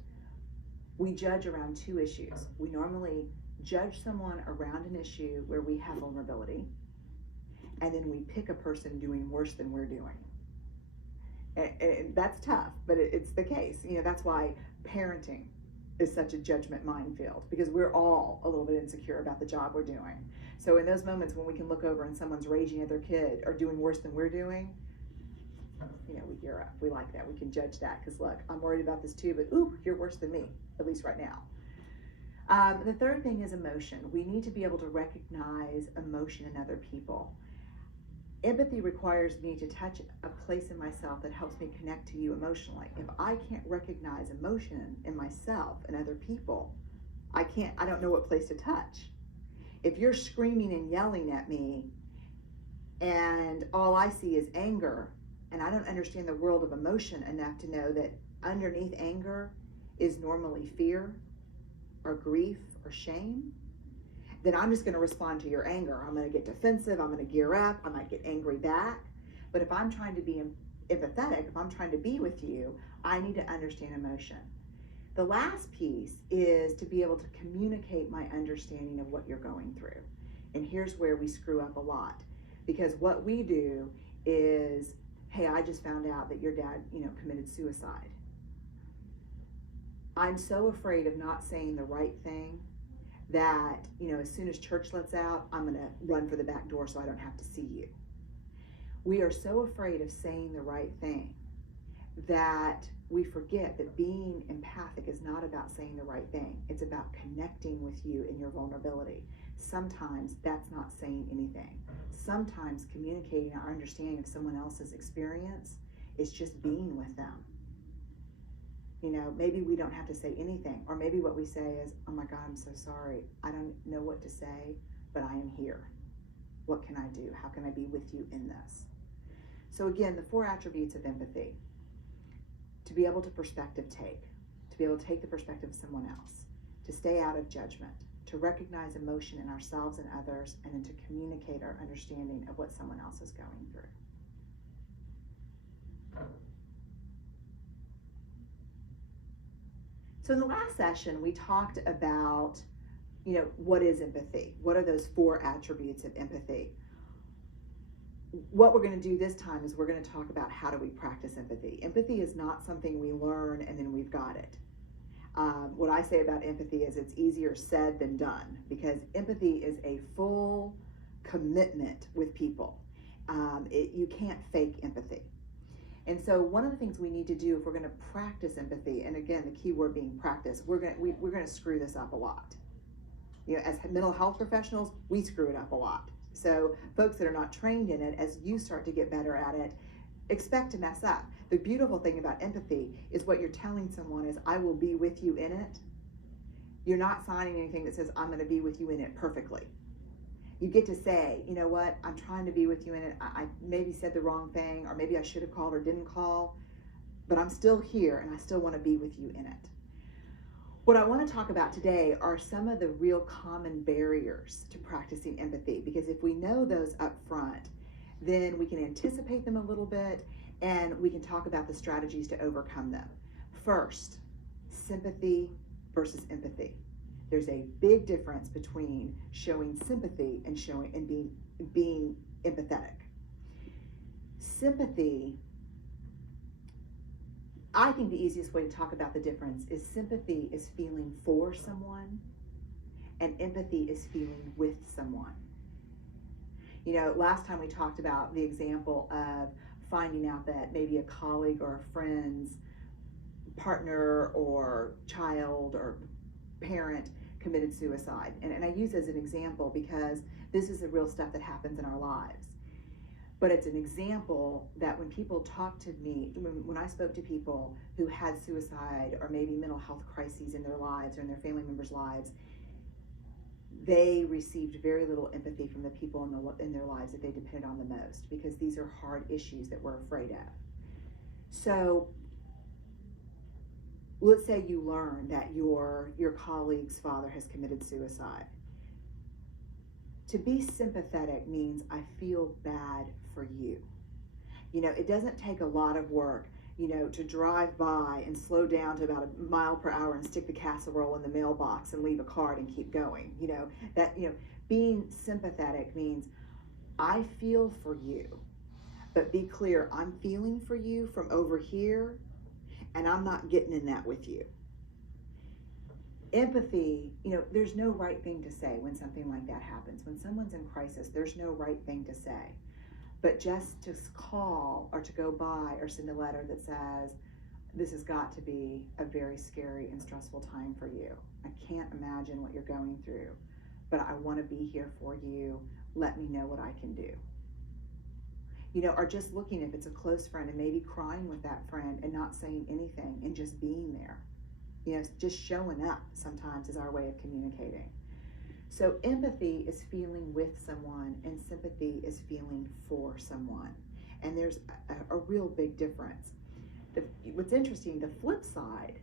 We judge around two issues. We normally judge someone around an issue where we have vulnerability, and then we pick a person doing worse than we're doing. And that's tough, but it's the case. That's why parenting is such a judgment minefield, because we're all a little bit insecure about the job we're doing. So in those moments when we can look over and someone's raging at their kid or doing worse than we're doing, we gear up. We like that. We can judge that because, look, I'm worried about this too, but ooh, you're worse than me, at least right now. The third thing is emotion. We need to be able to recognize emotion in other people. Empathy requires me to touch a place in myself that helps me connect to you emotionally. If I can't recognize emotion in myself and other people, I don't know what place to touch. If you're screaming and yelling at me and all I see is anger, and I don't understand the world of emotion enough to know that underneath anger is normally fear or grief or shame, then I'm just going to respond to your anger. I'm going to get defensive. I'm going to gear up. I might get angry back. But if I'm trying to be empathetic, if I'm trying to be with you, I need to understand emotion. The last piece is to be able to communicate my understanding of what you're going through. And here's where we screw up a lot, because what we do is, hey, I just found out that your dad, committed suicide. I'm so afraid of not saying the right thing that, as soon as church lets out, I'm going to run for the back door so I don't have to see you. We are so afraid of saying the right thing that we forget that being empathic is not about saying the right thing. It's about connecting with you in your vulnerability. Sometimes that's not saying anything. Sometimes communicating our understanding of someone else's experience is just being with them. Maybe we don't have to say anything, or maybe what we say is, oh my God, I'm so sorry. I don't know what to say, but I am here. What can I do? How can I be with you in this? So again, the 4 attributes of empathy: to be able to perspective take, to be able to take the perspective of someone else, to stay out of judgment, to recognize emotion in ourselves and others, and then to communicate our understanding of what someone else is going through. So in the last session, we talked about, what is empathy? What are those 4 attributes of empathy? what we're going to do this time is we're going to talk about how do we practice empathy. Empathy is not something we learn and then we've got it. What I say about empathy is it's easier said than done, because empathy is a full commitment with people. You can't fake empathy. And so one of the things we need to do if we're going to practice empathy, and again, the key word being practice, we're going to screw this up a lot. You know, as mental health professionals, we screw it up a lot. So folks that are not trained in it, as you start to get better at it, expect to mess up. The beautiful thing about empathy is what you're telling someone is, I will be with you in it. You're not signing anything that says, I'm going to be with you in it perfectly. You get to say, you know what, I'm trying to be with you in it. I maybe said the wrong thing, or maybe I should have called or didn't call, but I'm still here and I still want to be with you in it. What I want to talk about today are some of the real common barriers to practicing empathy, because if we know those up front, then we can anticipate them a little bit and we can talk about the strategies to overcome them. First, sympathy versus empathy. There's a big difference between showing sympathy and being empathetic. Sympathy, I think the easiest way to talk about the difference is sympathy is feeling for someone and empathy is feeling with someone. You know, last time we talked about the example of finding out that maybe a colleague or a friend's partner or child or parent committed suicide. And I use it as an example because this is the real stuff that happens in our lives. But it's an example that when people talk to me, when I spoke to people who had suicide or maybe mental health crises in their lives or in their family members' lives, they received very little empathy from the people in their lives that they depended on the most, because these are hard issues that we're afraid of. So let's say you learn that your colleague's father has committed suicide. To be sympathetic means I feel bad for you. You know, it doesn't take a lot of work, you know, to drive by and slow down to about a mile per hour and stick the casserole in the mailbox and leave a card and keep going. You know, being sympathetic means I feel for you, but be clear, I'm feeling for you from over here and I'm not getting in that with you. Empathy, you know, there's no right thing to say when something like that happens. When someone's in crisis, there's no right thing to say. But just to call or to go by or send a letter that says, this has got to be a very scary and stressful time for you. I can't imagine what you're going through, but I want to be here for you. Let me know what I can do. You know, or just looking, if it's a close friend, and maybe crying with that friend and not saying anything and just being there. You know, just showing up sometimes is our way of communicating. So empathy is feeling with someone and sympathy is feeling for someone. And there's a real big difference. What's interesting, the flip side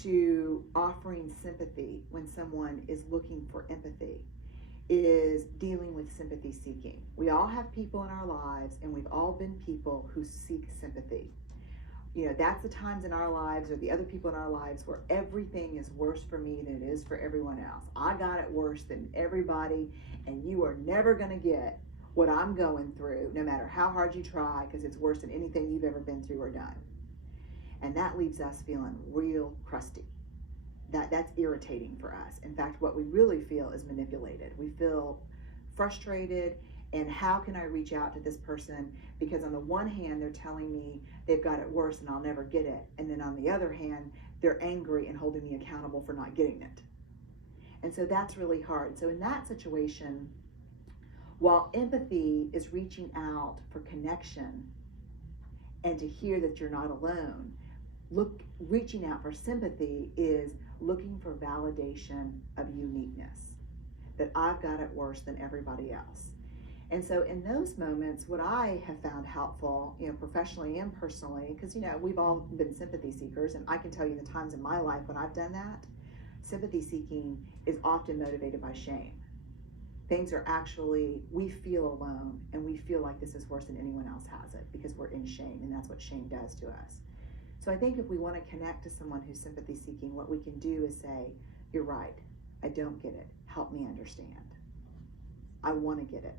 to offering sympathy when someone is looking for empathy is dealing with sympathy seeking. We all have people in our lives and we've all been people who seek sympathy. You know, that's the times in our lives or the other people in our lives where everything is worse for me than it is for everyone else. I got it worse than everybody, and you are never going to get what I'm going through, no matter how hard you try, because it's worse than anything you've ever been through or done. And that leaves us feeling real crusty. That's irritating for us. In fact, what we really feel is manipulated. We feel frustrated. And how can I reach out to this person? Because on the one hand, they're telling me they've got it worse and I'll never get it. And then on the other hand, they're angry and holding me accountable for not getting it. And so that's really hard. So in that situation, while empathy is reaching out for connection and to hear that you're not alone, reaching out for sympathy is looking for validation of uniqueness, that I've got it worse than everybody else. And so in those moments, what I have found helpful, you know, professionally and personally, because, you know, we've all been sympathy seekers, and I can tell you the times in my life when I've done that, sympathy seeking is often motivated by shame. Things are actually, we feel alone, and we feel like this is worse than anyone else has it because we're in shame, and that's what shame does to us. So I think if we want to connect to someone who's sympathy seeking, what we can do is say, you're right, I don't get it. Help me understand. I want to get it.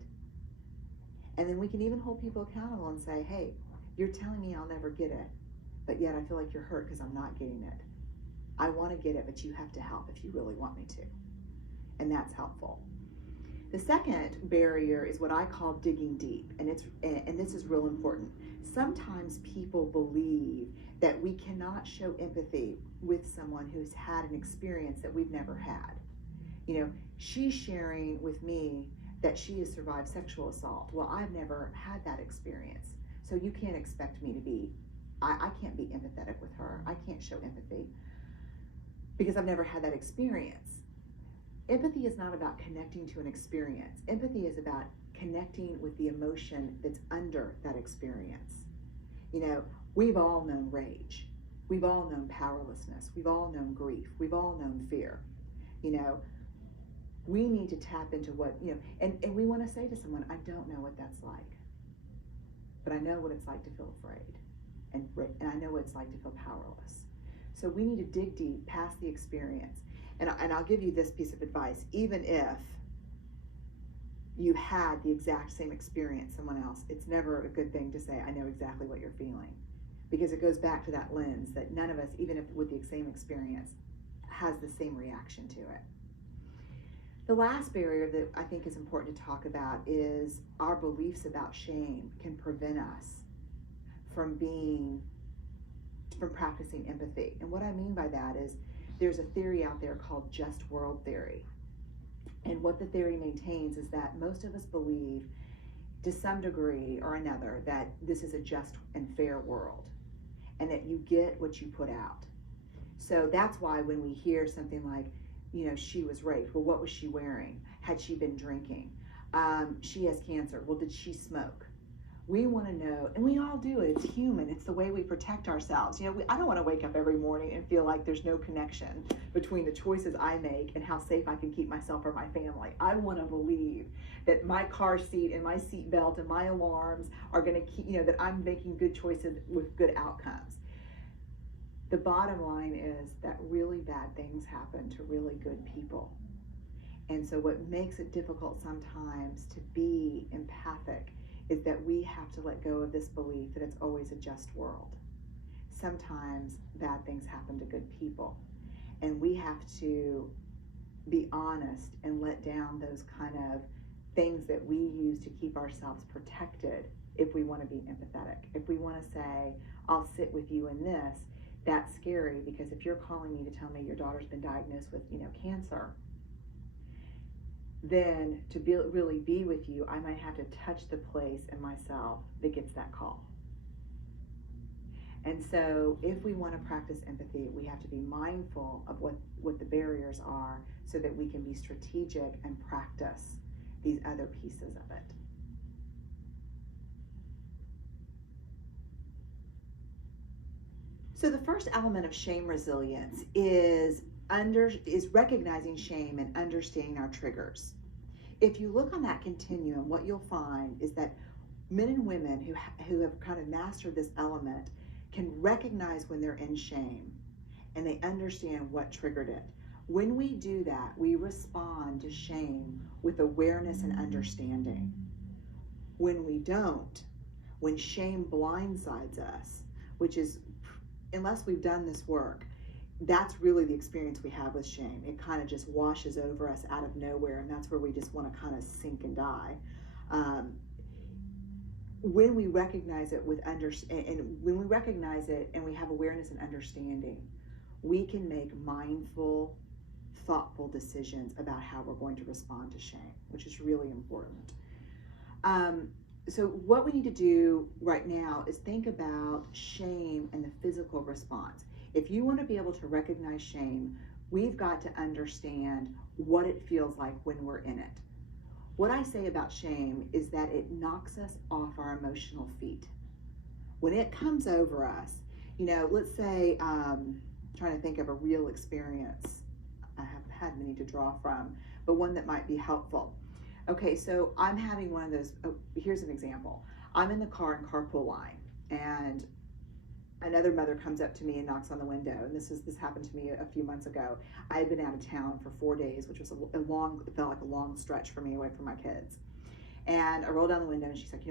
And then we can even hold people accountable and say, hey, you're telling me I'll never get it, but yet I feel like you're hurt because I'm not getting it. I want to get it, but you have to help if you really want me to. And that's helpful. The second barrier is what I call digging deep, and this is real important. Sometimes people believe that we cannot show empathy with someone who's had an experience that we've never had. You know, she's sharing with me that she has survived sexual assault. Well, I've never had that experience, so you can't expect me to be, I can't be empathetic with her. I can't show empathy because I've never had that experience. Empathy is not about connecting to an experience. Empathy is about connecting with the emotion that's under that experience. You know, we've all known rage. We've all known powerlessness. We've all known grief. We've all known fear. You know, we need to tap into what, and we want to say to someone, I don't know what that's like, but I know what it's like to feel afraid. And I know what it's like to feel powerless. So we need to dig deep past the experience. And I'll give you this piece of advice. Even if you had the exact same experience someone else, it's never a good thing to say, I know exactly what you're feeling. Because it goes back to that lens that none of us, even if with the same experience, has the same reaction to it. The last barrier that I think is important to talk about is our beliefs about shame can prevent us from practicing empathy. And what I mean by that is there's a theory out there called just world theory. And what the theory maintains is that most of us believe to some degree or another that this is a just and fair world and that you get what you put out. So that's why when we hear something like, she was raped, well, what was she wearing? Had she been drinking? She has cancer, well, did she smoke? We want to know, and we all do it. It's human. It's the way we protect ourselves. I don't want to wake up every morning and feel like there's no connection between the choices I make and how safe I can keep myself or my family. I want to believe that my car seat and my seat belt and my alarms are going to keep, that I'm making good choices with good outcomes. The bottom line is that really bad things happen to really good people. And so what makes it difficult sometimes to be empathic is that we have to let go of this belief that it's always a just world. Sometimes bad things happen to good people. And we have to be honest and let down those kind of things that we use to keep ourselves protected if we want to be empathetic. If we want to say, I'll sit with you in this, that's scary because if you're calling me to tell me your daughter's been diagnosed with, cancer, then to really be with you, I might have to touch the place in myself that gets that call. And so if we want to practice empathy, we have to be mindful of what the barriers are so that we can be strategic and practice these other pieces of it. So the first element of shame resilience is recognizing shame and understanding our triggers. If you look on that continuum, what you'll find is that men and women who have kind of mastered this element can recognize when they're in shame and they understand what triggered it. When we do that, we respond to shame with awareness and understanding. When we don't, when shame blindsides us, which is, unless we've done this work, that's really the experience we have with shame. It kind of just washes over us out of nowhere, and that's where we just want to kind of sink and die. When we recognize it when we recognize it and we have awareness and understanding, we can make mindful, thoughtful decisions about how we're going to respond to shame, which is really important. So what we need to do right now is think about shame and the physical response. If you want to be able to recognize shame, we've got to understand what it feels like when we're in it. What I say about shame is that it knocks us off our emotional feet. When it comes over us, let's say, trying to think of a real experience. I have had many to draw from, but one that might be helpful. Okay, so I'm having one of those, here's an example. I'm in the car in carpool line, and another mother comes up to me and knocks on the window, and this happened to me a few months ago. I had been out of town for 4 days, which was it felt like a long stretch for me away from my kids. And I rolled down the window and she's like,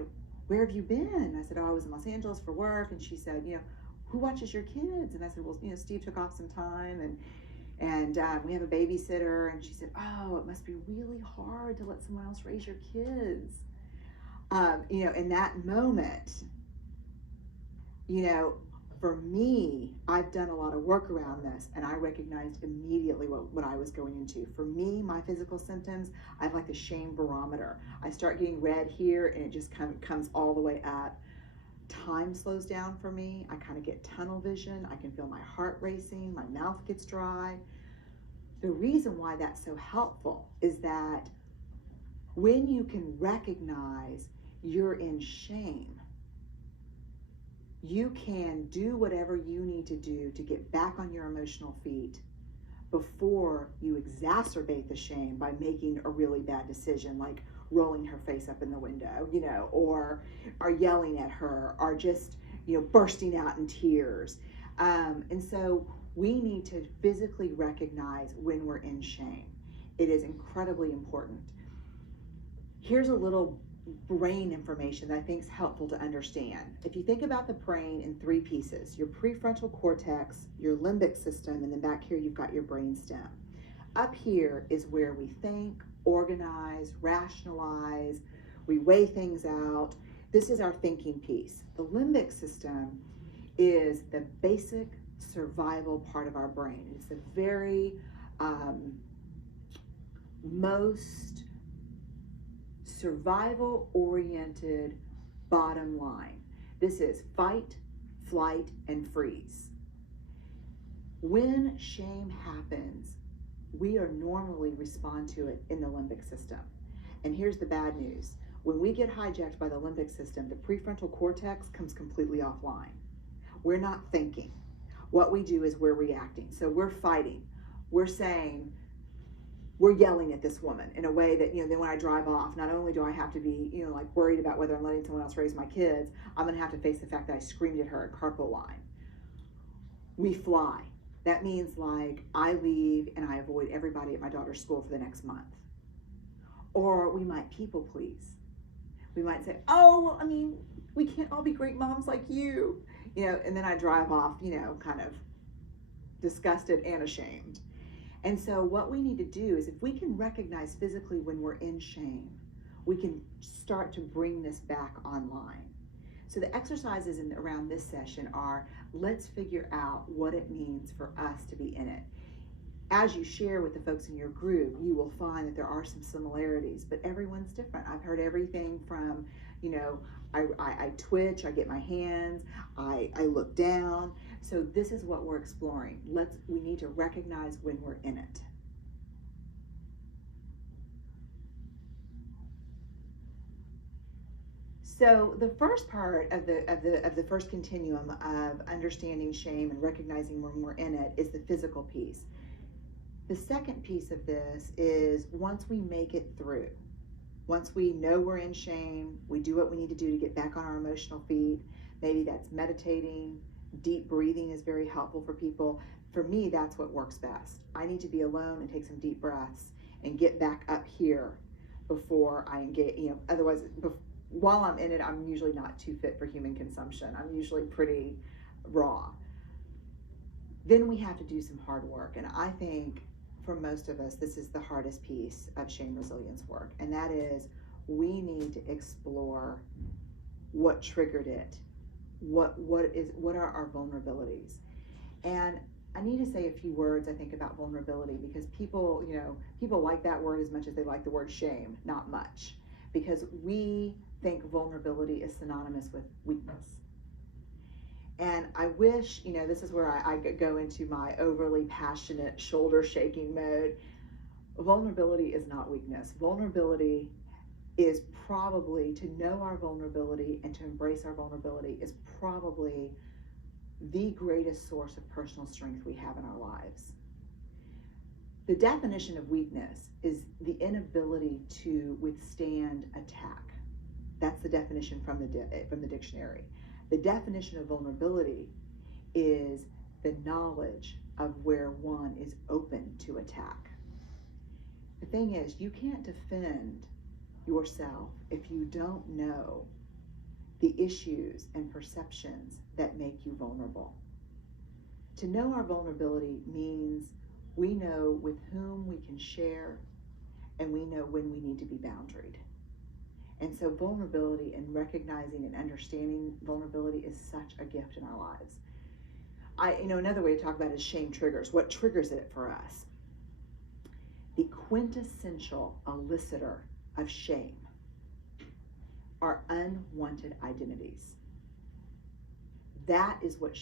where have you been? I said, oh, I was in Los Angeles for work. And she said, who watches your kids? And I said, well, Steve took off some time and we have a babysitter. And she said, oh, it must be really hard to let someone else raise your kids. In that moment, for me, I've done a lot of work around this, and I recognized immediately what I was going into. For me, my physical symptoms, I have like the shame barometer. I start getting red here, and it just comes all the way up. Time slows down for me. I kind of get tunnel vision. I can feel my heart racing. My mouth gets dry. The reason why that's so helpful is that when you can recognize you're in shame, you can do whatever you need to do to get back on your emotional feet before you exacerbate the shame by making a really bad decision, like rolling her face up in the window, or yelling at her, or just, bursting out in tears. And so we need to physically recognize when we're in shame. It is incredibly important. Here's a little brain information that I think is helpful to understand. If you think about the brain in three pieces, your prefrontal cortex, your limbic system, and then back here you've got your brain stem. Up here is where we think, organize, rationalize, we weigh things out. This is our thinking piece. The limbic system is the basic survival part of our brain. It's the very most survival-oriented bottom line. This is fight, flight, and freeze. When shame happens, we are normally respond to it in the limbic system. And here's the bad news. When we get hijacked by the limbic system, the prefrontal cortex comes completely offline. We're not thinking. What we do is we're reacting. So we're fighting. We're saying, we're yelling at this woman in a way that, then when I drive off, not only do I have to be, worried about whether I'm letting someone else raise my kids, I'm going to have to face the fact that I screamed at her at carpool line. We fly. That means like I leave and I avoid everybody at my daughter's school for the next month. Or we might people please. We might say, oh, well, we can't all be great moms like you, and then I drive off, kind of disgusted and ashamed. And so what we need to do is if we can recognize physically when we're in shame, we can start to bring this back online. So the exercises around this session are, let's figure out what it means for us to be in it. As you share with the folks in your group, you will find that there are some similarities, but everyone's different. I've heard everything from, I twitch, I get my hands, I look down. So this is what we're exploring. We need to recognize when we're in it. So the first part of the first continuum of understanding shame and recognizing when we're in it is the physical piece. The second piece of this is once we make it through, once we know we're in shame, we do what we need to do to get back on our emotional feet. Maybe that's meditating. Deep breathing is very helpful for people. For me, that's what works best. I need to be alone and take some deep breaths and get back up here before I engage. Otherwise, while I'm in it, I'm usually not too fit for human consumption. I'm usually pretty raw. Then we have to do some hard work. And I think for most of us, this is the hardest piece of shame resilience work. And that is, we need to explore what triggered it. What are our vulnerabilities? And I need to say a few words, I think, about vulnerability, because people like that word as much as they like the word shame, not much. Because we think vulnerability is synonymous with weakness. And I wish, this is where I go into my overly passionate shoulder shaking mode. Vulnerability is not weakness. Vulnerability is probably, to know our vulnerability and to embrace our vulnerability is probably the greatest source of personal strength we have in our lives. The definition of weakness is the inability to withstand attack. That's the definition from the dictionary. The definition of vulnerability is the knowledge of where one is open to attack. The thing is, you can't defend yourself if you don't know the issues and perceptions that make you vulnerable. To know our vulnerability means we know with whom we can share, and we know when we need to be boundaried. And so vulnerability and recognizing and understanding vulnerability is such a gift in our lives. Another way to talk about it is shame triggers. What triggers it for us? The quintessential elicitor of shame are unwanted identities. That is what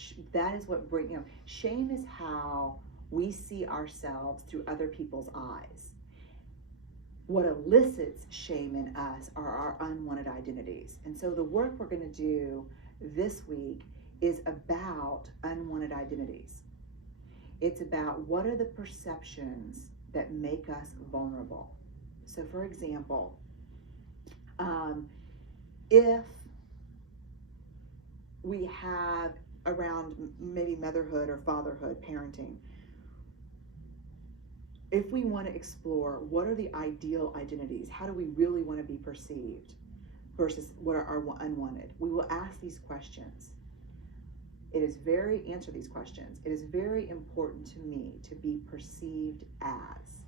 shame is how we see ourselves through other people's eyes. What elicits shame in us are our unwanted identities. And so the work we're going to do this week is about unwanted identities. It's about what are the perceptions that make us vulnerable. So for example, if we have around maybe motherhood or fatherhood, parenting, if we want to explore what are the ideal identities, how do we really want to be perceived versus what are our unwanted, we will ask these questions. Answer these questions. It is very important to me to be perceived as.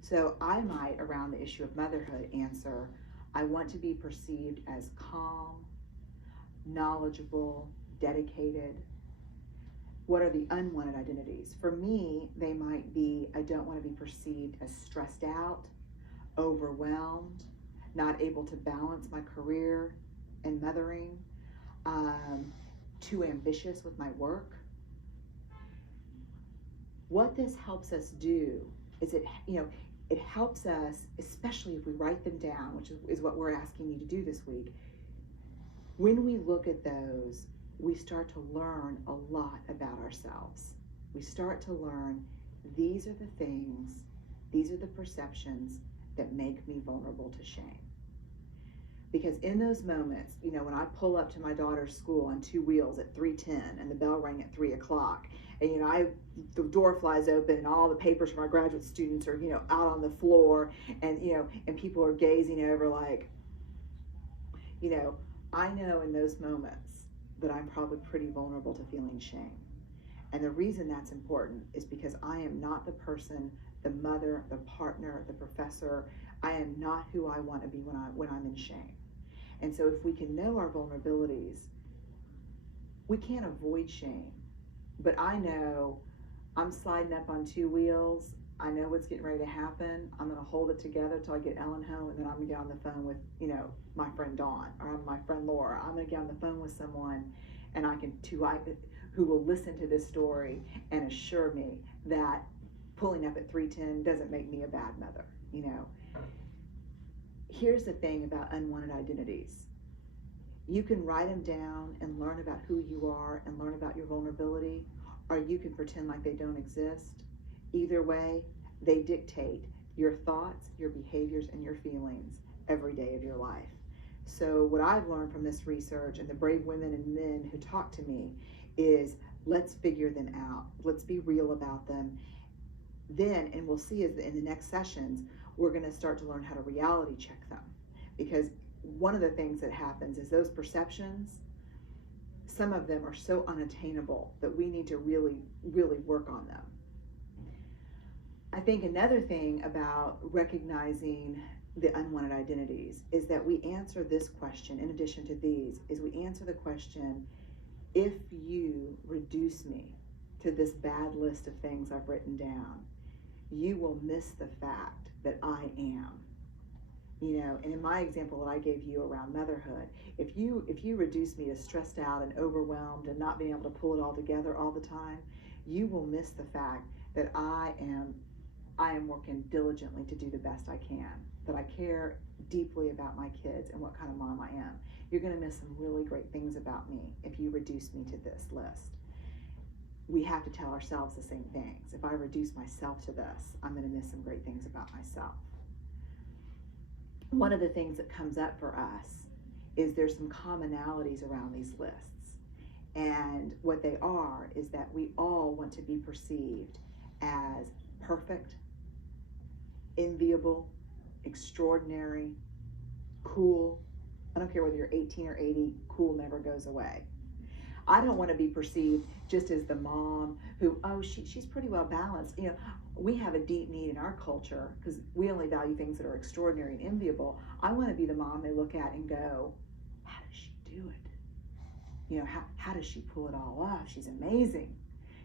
So I might, around the issue of motherhood, answer, I want to be perceived as calm, knowledgeable, dedicated. What are the unwanted identities? For me, they might be, I don't want to be perceived as stressed out, overwhelmed, not able to balance my career and mothering, too ambitious with my work. What this helps us do is it helps us, especially if we write them down, which is what we're asking you to do this week. When we look at those, we start to learn a lot about ourselves. We start to learn these are the things, these are the perceptions that make me vulnerable to shame. Because in those moments, when I pull up to my daughter's school on two wheels at 3:10 and the bell rang at 3 o'clock, and the door flies open and all the papers from our graduate students are, out on the floor, and and people are gazing over like, I know in those moments that I'm probably pretty vulnerable to feeling shame. And the reason that's important is because I am not the person, the mother, the partner, the professor. I am not who I want to be when I'm in shame. And so if we can know our vulnerabilities, we can't avoid shame. But I know I'm sliding up on two wheels. I know what's getting ready to happen. I'm going to hold it together till I get Ellen home, and then I'm going to get on the phone with, my friend Dawn or my friend Laura. I'm going to get on the phone with someone, and who will listen to this story and assure me that pulling up at 3:10 doesn't make me a bad mother. Here's the thing about unwanted identities. You can write them down and learn about who you are and learn about your vulnerability, or you can pretend like they don't exist. Either way, they dictate your thoughts, your behaviors, and your feelings every day of your life. So what I've learned from this research and the brave women and men who talk to me is let's figure them out. Let's be real about them. Then, and we'll see as in the next sessions, we're going to start to learn how to reality check them. Because one of the things that happens is those perceptions, some of them are so unattainable that we need to really, really work on them. I think another thing about recognizing the unwanted identities is that we answer this question, in addition to these, is we answer the question, if you reduce me to this bad list of things I've written down, you will miss the fact that I am. And in my example that I gave you around motherhood, if you reduce me to stressed out and overwhelmed and not being able to pull it all together all the time, you will miss the fact that I am working diligently to do the best I can, that I care deeply about my kids and what kind of mom I am. You're going to miss some really great things about me if you reduce me to this list. We have to tell ourselves the same things. If I reduce myself to this, I'm going to miss some great things about myself. One of the things that comes up for us is there's some commonalities around these lists. And what they are is that we all want to be perceived as perfect, enviable, extraordinary, cool. I don't care whether you're 18 or 80, cool never goes away. I don't want to be perceived just as the mom who, oh, she's pretty well balanced. We have a deep need in our culture because we only value things that are extraordinary and enviable. I want to be the mom they look at and go, how does she do it? How does she pull it all off? She's amazing.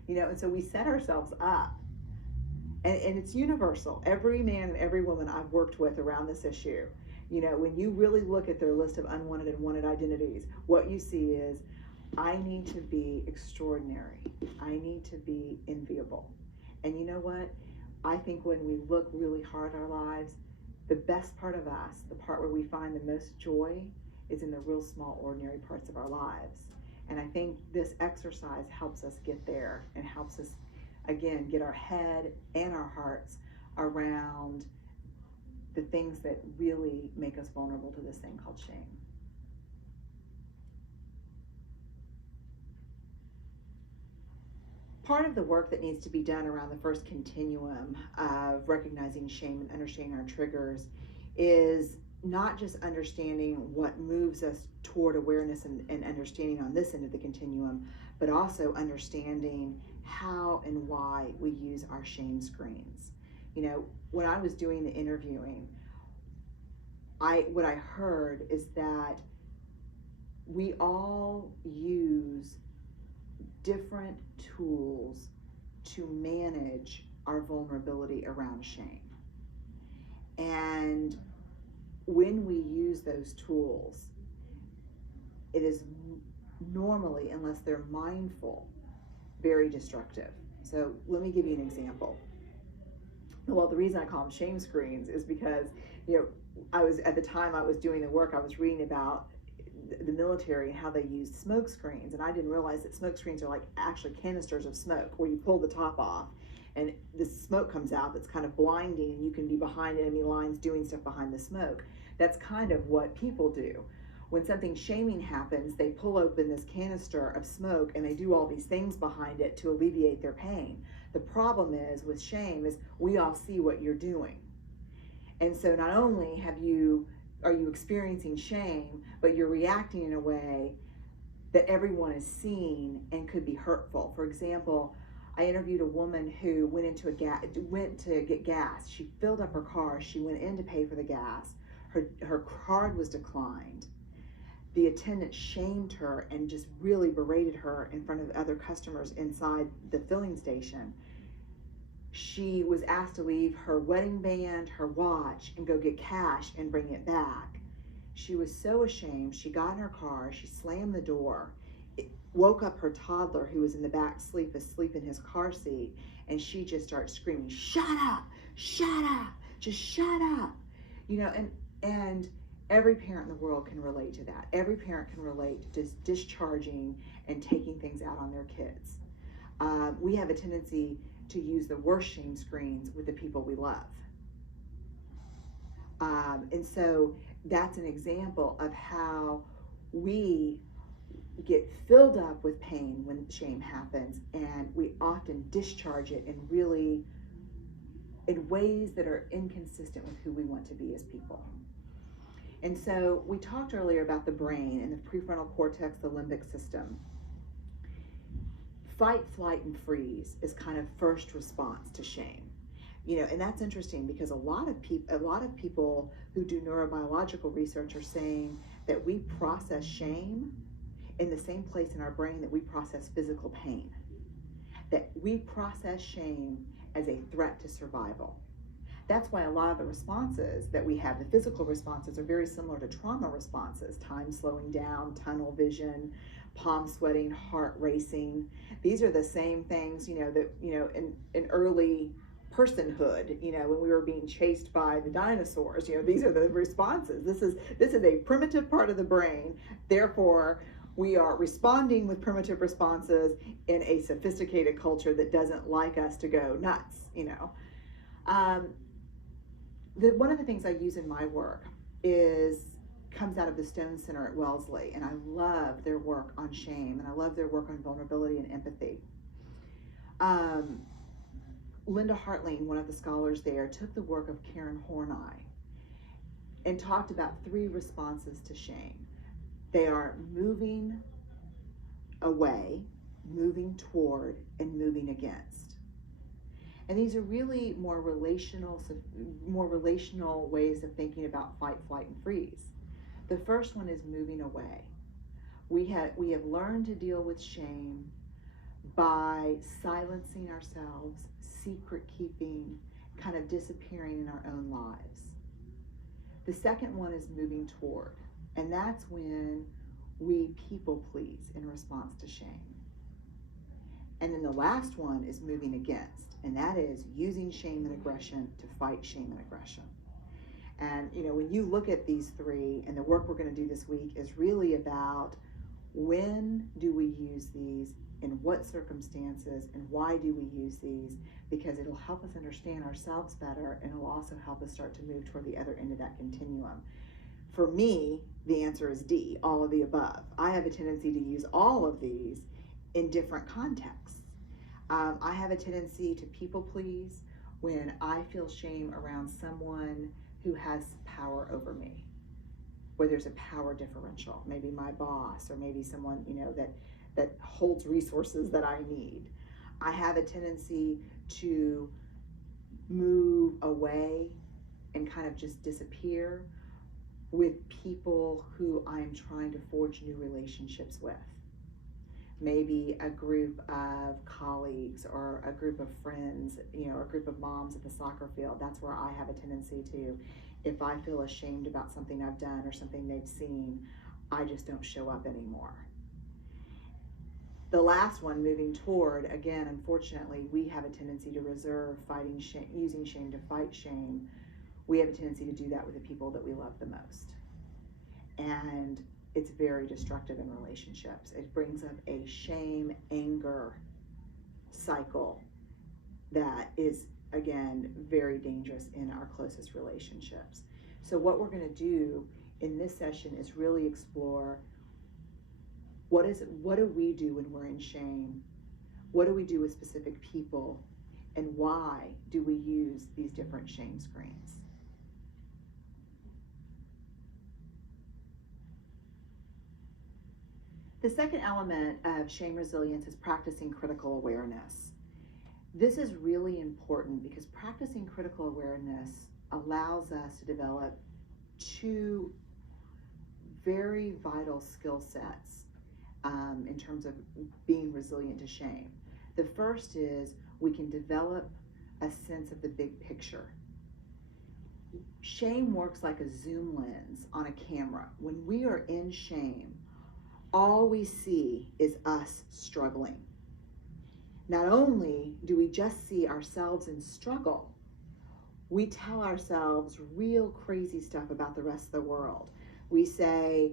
And so we set ourselves up. And it's universal. Every man and every woman I've worked with around this issue, when you really look at their list of unwanted and wanted identities, what you see is, I need to be extraordinary. I need to be enviable. And you know what? I think when we look really hard at our lives, the best part of us, the part where we find the most joy, is in the real small, ordinary parts of our lives. And I think this exercise helps us get there and helps us, again, get our head and our hearts around the things that really make us vulnerable to this thing called shame. Part of the work that needs to be done around the first continuum of recognizing shame and understanding our triggers is not just understanding what moves us toward awareness and understanding on this end of the continuum, but also understanding how and why we use our shame screens. When I was doing the interviewing, what I heard is that we all use different tools to manage our vulnerability around shame. And when we use those tools, it is normally, unless they're mindful, very destructive. So let me give you an example. Well, the reason I call them shame screens is because, at the time I was doing the work, I was reading about the military and how they used smoke screens, and I didn't realize that smoke screens are like actually canisters of smoke where you pull the top off and the smoke comes out that's kind of blinding, and you can be behind enemy lines doing stuff behind the smoke. That's kind of what people do. When something shaming happens, they pull open this canister of smoke and they do all these things behind it to alleviate their pain. The problem is with shame is we all see what you're doing. And so not only are you experiencing shame, but you're reacting in a way that everyone is seeing and could be hurtful. For example, I interviewed a woman who went to get gas. She filled up her car. She went in to pay for the gas. Her card was declined. The attendant shamed her and just really berated her in front of other customers inside the filling station. She was asked to leave her wedding band, her watch, and go get cash and bring it back. She was so ashamed. She got in her car, she slammed the door, woke up her toddler who was in the back asleep in his car seat, and she just started screaming, shut up, just shut up. And every parent in the world can relate to that. Every parent can relate to just discharging and taking things out on their kids. We have a tendency to use the worst shame screens with the people we love. And so that's an example of how we get filled up with pain when shame happens, and we often discharge it in ways that are inconsistent with who we want to be as people. And so we talked earlier about the brain and the prefrontal cortex, the limbic system. Fight, flight, and freeze is kind of first response to shame. And that's interesting because a lot of people who do neurobiological research are saying that we process shame in the same place in our brain that we process physical pain. That we process shame as a threat to survival. That's why a lot of the responses that we have, the physical responses, are very similar to trauma responses. Time slowing down, tunnel vision, palm sweating, heart racing. These are the same things, in early personhood, when we were being chased by the dinosaurs. These are the responses. This is a primitive part of the brain. Therefore, we are responding with primitive responses in a sophisticated culture that doesn't like us to go nuts. One of the things I use in my work comes out of the Stone Center at Wellesley, and I love their work on shame, and I love their work on vulnerability and empathy. Linda Hartling, one of the scholars there, took the work of Karen Horney and talked about 3 responses to shame. They are moving away, moving toward, and moving against. And these are really more relational ways of thinking about fight, flight, and freeze. The first one is moving away. We have learned to deal with shame by silencing ourselves, secret keeping, kind of disappearing in our own lives. The second one is moving toward, and that's when we people please in response to shame. And then the last one is moving against, and that is using shame and aggression to fight shame and aggression. And when you look at these 3, and the work we're going to do this week is really about when do we use these, in what circumstances, and why do we use these, because it'll help us understand ourselves better, and it'll also help us start to move toward the other end of that continuum. For me, the answer is D, all of the above. I have a tendency to use all of these in different contexts. I have a tendency to people please when I feel shame around someone who has power over me, where there's a power differential, maybe my boss, or maybe someone that holds resources that I need. I have a tendency to move away and kind of just disappear with people who I'm trying to forge new relationships with. Maybe a group of colleagues or a group of friends, a group of moms at the soccer field. That's where I have a tendency to, if I feel ashamed about something I've done or something they've seen, I just don't show up anymore. The last one, moving toward, again, unfortunately, we have a tendency to reserve fighting shame, using shame to fight shame. We have a tendency to do that with the people that we love the most. And it's very destructive in relationships. It brings up a shame, anger cycle that is, again, very dangerous in our closest relationships. So what we're going to do in this session is really explore what do we do when we're in shame? What do we do with specific people? And why do we use these different shame screens? The second element of shame resilience is practicing critical awareness. This is really important because practicing critical awareness allows us to develop 2 very vital skill sets in terms of being resilient to shame. The first is we can develop a sense of the big picture. Shame works like a zoom lens on a camera. When we are in shame, all we see is us struggling. Not only do we just see ourselves in struggle, we tell ourselves real crazy stuff about the rest of the world. We say,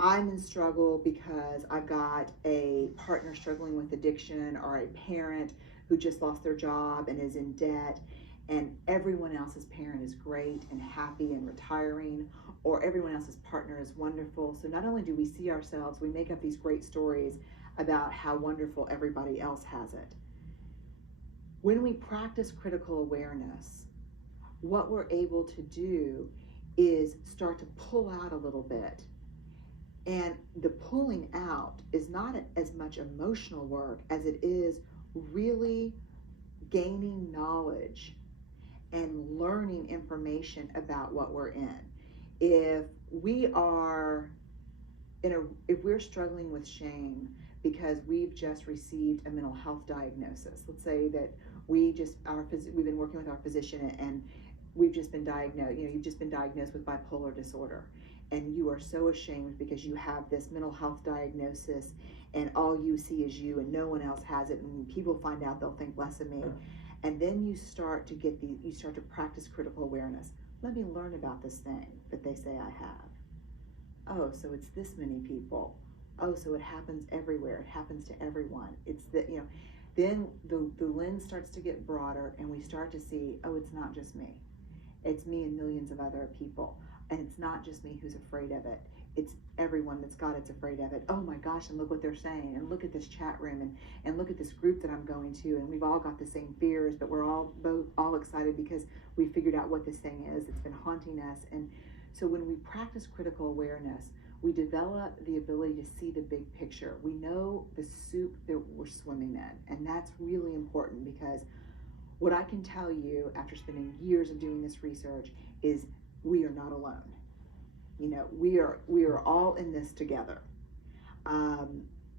I'm in struggle because I've got a partner struggling with addiction, or a parent who just lost their job and is in debt, and everyone else's parent is great and happy and retiring, or everyone else's partner is wonderful. So not only do we see ourselves, we make up these great stories about how wonderful everybody else has it. When we practice critical awareness, what we're able to do is start to pull out a little bit. And the pulling out is not as much emotional work as it is really gaining knowledge and learning information about what we're in. If we're struggling with shame because we've just received a mental health diagnosis, let's say that we've been working with our physician and we've just been diagnosed, you've just been diagnosed with bipolar disorder, and you are so ashamed because you have this mental health diagnosis and all you see is you and no one else has it, and when people find out, they'll think less of me. And then you start to practice critical awareness. Let me learn about this thing that they say I have. Oh, so it's this many people. Oh, so it happens everywhere. It happens to everyone. Then the lens starts to get broader, and we start to see, oh, it's not just me. It's me and millions of other people. And it's not just me who's afraid of it. It's everyone that's got it's afraid of it. Oh my gosh, and look what they're saying, and look at this chat room, and look at this group that I'm going to, and we've all got the same fears, but we're all excited because we figured out what this thing is. It's been haunting us, and So when we practice critical awareness, we develop the ability to see the big picture. We know the soup that we're swimming in, and that's really important, because what I can tell you after spending years of doing this research is we are not alone. You know, we are all in this together.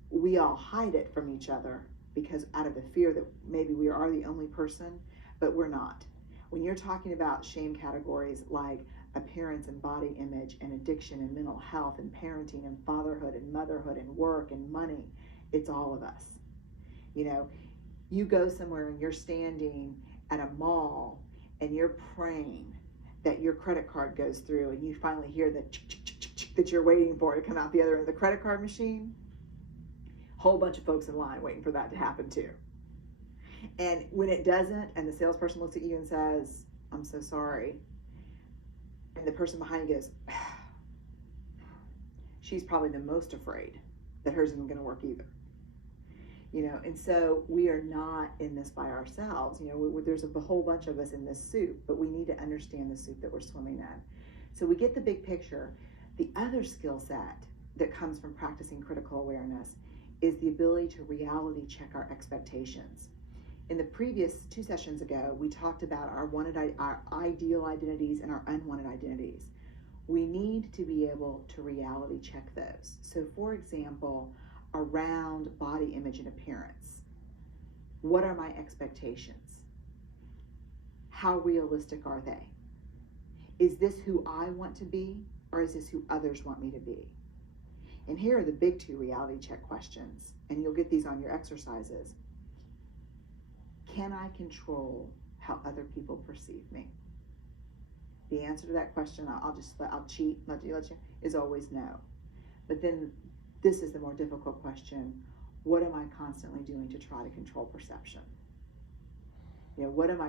We all hide it from each other because out of the fear that maybe we are the only person, but we're not. When you're talking about shame categories like appearance and body image and addiction and mental health and parenting and fatherhood and motherhood and work and money, it's all of us. You know, you go somewhere and you're standing at a mall and you're praying that your credit card goes through, and you finally hear the that you're waiting for to come out the other end of the credit card machine. Whole bunch of folks in line waiting for that to happen too. And when it doesn't, and the salesperson looks at you and says, "I'm so sorry," and the person behind you goes, "She's probably the most afraid that hers isn't going to work either." You know, and so we are not in this by ourselves. You know, there's a whole bunch of us in this soup, but we need to understand the soup that we're swimming in. So we get the big picture. The other skill set that comes from practicing critical awareness is the ability to reality check our expectations. In the previous 2 sessions ago, we talked about our ideal identities and our unwanted identities. We need to be able to reality check those. So for example, around body image and appearance, what are my expectations? How realistic are they? Is this who I want to be, or is this who others want me to be? And here are the big 2 reality check questions, and you'll get these on your exercises. Can I control how other people perceive me? The answer to that question, I'll cheat, let you, is always no. But then this is the more difficult question. What am I constantly doing to try to control perception? You know, what am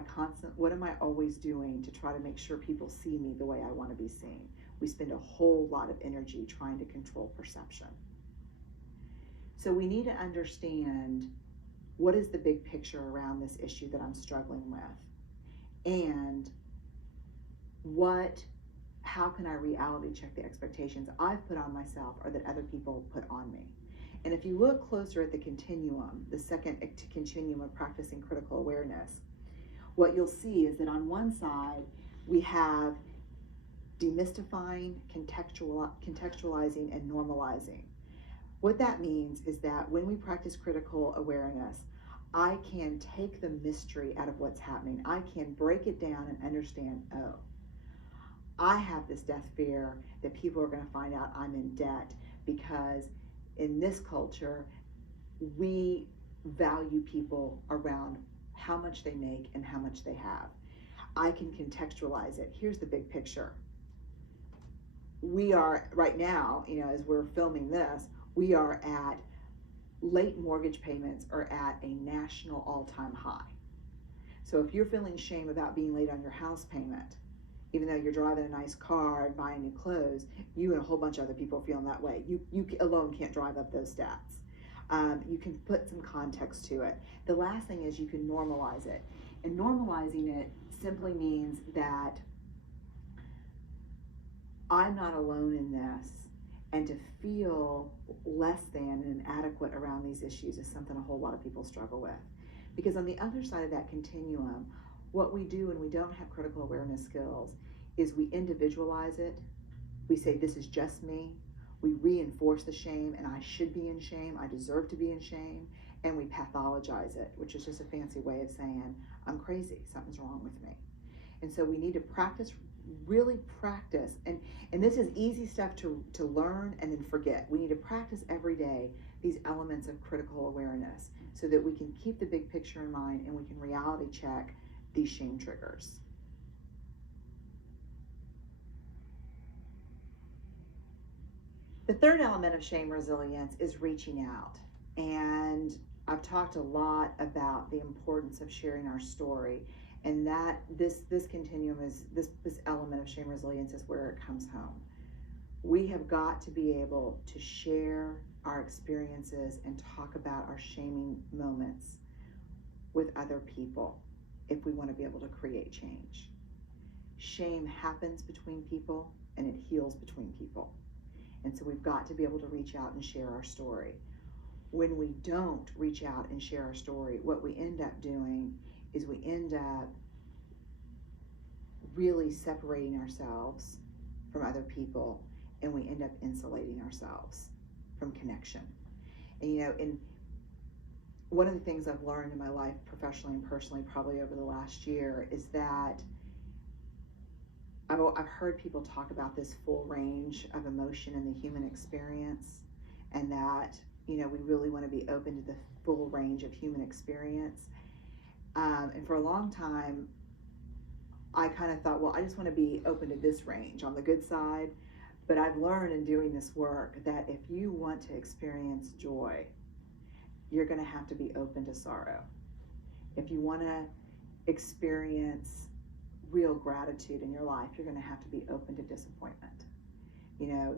I always doing to try to make sure people see me the way I want to be seen? We spend a whole lot of energy trying to control perception. So we need to understand, what is the big picture around this issue that I'm struggling with? And how can I reality check the expectations I've put on myself or that other people put on me? And if you look closer at the continuum, the second continuum of practicing critical awareness, what you'll see is that on one side, we have demystifying, contextualizing, and normalizing. What that means is that when we practice critical awareness, I can take the mystery out of what's happening. I can break it down and understand, oh, I have this death fear that people are going to find out I'm in debt, because in this culture, we value people around how much they make and how much they have. I can contextualize it. Here's the big picture. We are, right now, you know, as we're filming this, we are at late mortgage payments are at a national all-time high. So if you're feeling shame about being late on your house payment, even though you're driving a nice car and buying new clothes, you and a whole bunch of other people are feeling that way. You alone can't drive up those stats. You can put some context to it. The last thing is you can normalize it. And normalizing it simply means that I'm not alone in this, and to feel less than and inadequate around these issues is something a whole lot of people struggle with. Because on the other side of that continuum, what we do when we don't have critical awareness skills is we individualize it. We say, this is just me. We reinforce the shame, and I should be in shame. I deserve to be in shame. And we pathologize it, which is just a fancy way of saying, I'm crazy, something's wrong with me. And so we need to practice, really practice. And this is easy stuff to learn and then forget. We need to practice every day these elements of critical awareness so that we can keep the big picture in mind and we can reality check these shame triggers. The third element of shame resilience is reaching out. And I've talked a lot about the importance of sharing our story, and that this continuum is this element of shame resilience is where it comes home. We have got to be able to share our experiences and talk about our shaming moments with other people if we want to be able to create change. Shame happens between people and it And so we've got to be able to reach out and share our story. When we don't reach out and share our story, what we end up doing is we end up really separating ourselves from other people, and we end up insulating ourselves from connection. And and one of the things I've learned in my life, professionally and personally, probably over the last year, is that I've heard people talk about this full range of emotion in the human experience, and that we really want to be open to the full range of human experience. And for a long time, I kind of thought, well, I just want to be open to this range on the good side. But I've learned in doing this work that if you want to experience joy, you're going to have to be open to sorrow. If you want to experience real gratitude in your life, you're going to have to be open to disappointment.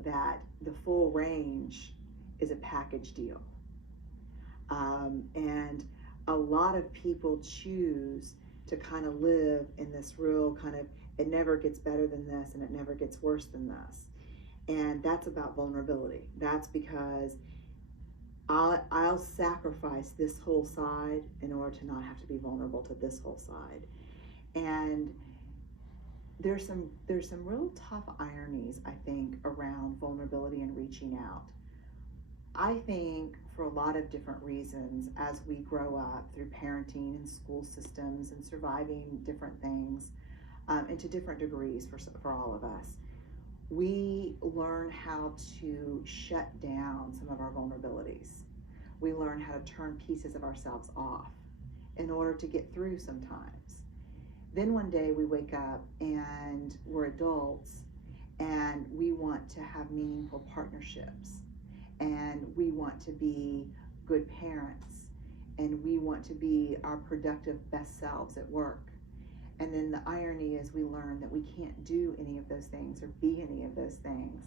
That the full range is a package deal. And a lot of people choose to kind of live in this real kind of, it never gets better than this and it never gets worse than this. And that's about vulnerability. That's because I'll sacrifice this whole side in order to not have to be vulnerable to this whole side. And there's some real tough ironies, I think, around vulnerability and reaching out. I think for a lot of different reasons, as we grow up through parenting and school systems and surviving different things, and to different degrees for all of us, we learn how to shut down some of our vulnerabilities. We learn how to turn pieces of ourselves off in order to get through sometimes. Then one day we wake up and we're adults and we want to have meaningful partnerships, and we want to be good parents, and we want to be our productive best selves at work. And then the irony is we learn that we can't do any of those things or be any of those things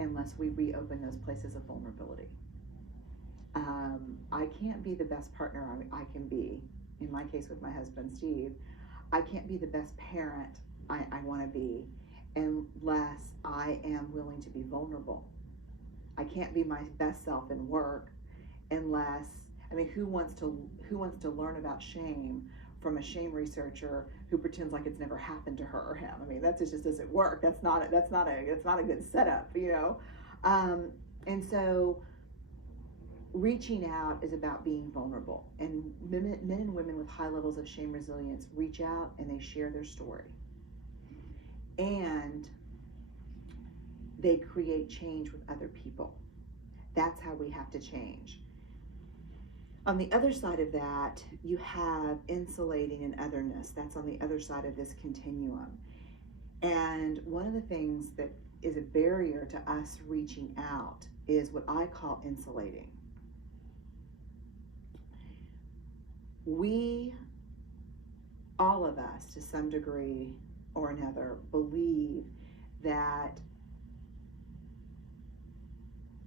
unless we reopen those places of vulnerability. I can't be the best partner I can be, in my case with my husband, Steve. I can't be the best parent I want to be unless I am willing to be vulnerable. I can't be my best self in work unless, who wants to learn about shame from a shame researcher who pretends like it's never happened to her or him? That just doesn't work. That's not a good setup, And so reaching out is about being vulnerable. And men and women with high levels of shame resilience reach out and they share their story. And they create change with other people. That's how we have to change. On the other side of that, you have insulating and otherness. That's on the other side of this continuum. And one of the things that is a barrier to us reaching out is what I call insulating. We, all of us, to some degree or another, believe that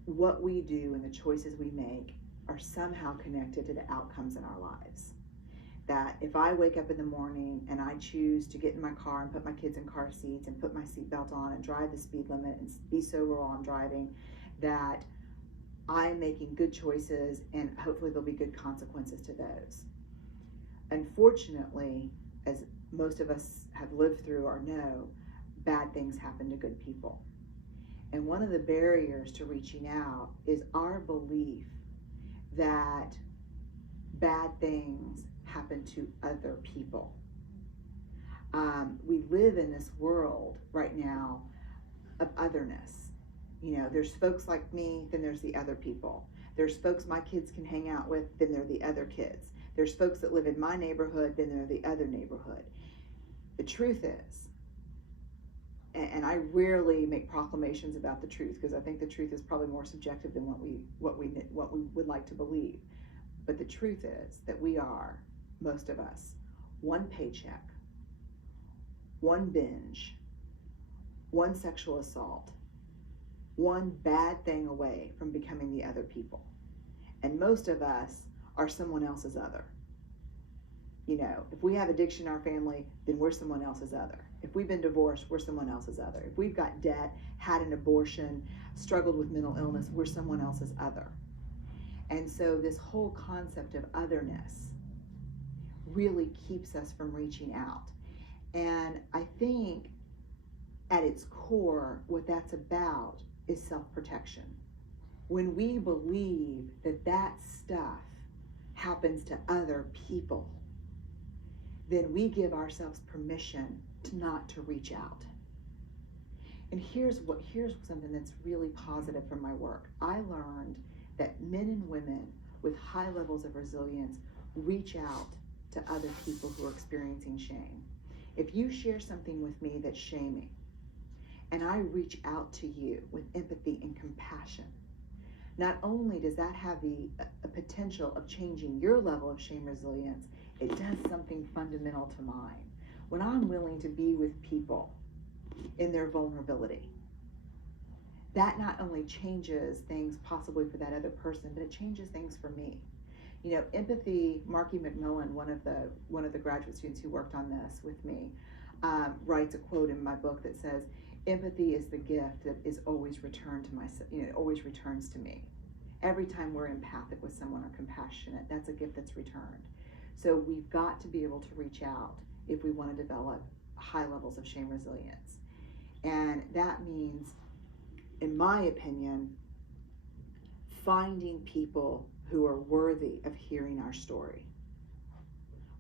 what we do and the choices we make are somehow connected to the outcomes in our lives. That if I wake up in the morning and I choose to get in my car and put my kids in car seats and put my seatbelt on and drive the speed limit and be sober while I'm driving, that I'm making good choices and hopefully there'll be good consequences to those. Unfortunately, as most of us have lived through or know, bad things happen to good people. And one of the barriers to reaching out is our belief that bad things happen to other people. We live in this world right now of otherness. There's folks like me, then there's the other people. There's folks my kids can hang out with, then they're the other kids. There's folks that live in my neighborhood, then they're the other neighborhood. The truth is, and I rarely make proclamations about the truth because I think the truth is probably more subjective than what we would like to believe. But the truth is that we are, most of us, one paycheck, one binge, one sexual assault, one bad thing away from becoming the other people. And most of us are someone else's other. If we have addiction in our family, then we're someone else's other. If we've been divorced, we're someone else's other. If we've got debt, had an abortion, struggled with mental illness, we're someone else's other. And so this whole concept of otherness really keeps us from reaching out. And I think at its core, what that's about is self-protection. When we believe that that stuff happens to other people, then we give ourselves permission not to reach out. And here's something that's really positive from my work. I learned that men and women with high levels of resilience reach out to other people who are experiencing shame. If you share something with me that's shaming, and I reach out to you with empathy and compassion, not only does that have a potential of changing your level of shame resilience, it does something fundamental to mine. When I'm willing to be with people in their vulnerability, that not only changes things possibly for that other person, but it changes things for me. You know, empathy, Marky McMillan, one of the graduate students who worked on this with me, writes a quote in my book that says, "Empathy is the gift that is always returned to myself. It always returns to me. Every time we're empathic with someone or compassionate, that's a gift that's returned." So we've got to be able to reach out if we want to develop high levels of shame resilience. And that means, in my opinion, finding people who are worthy of hearing our story.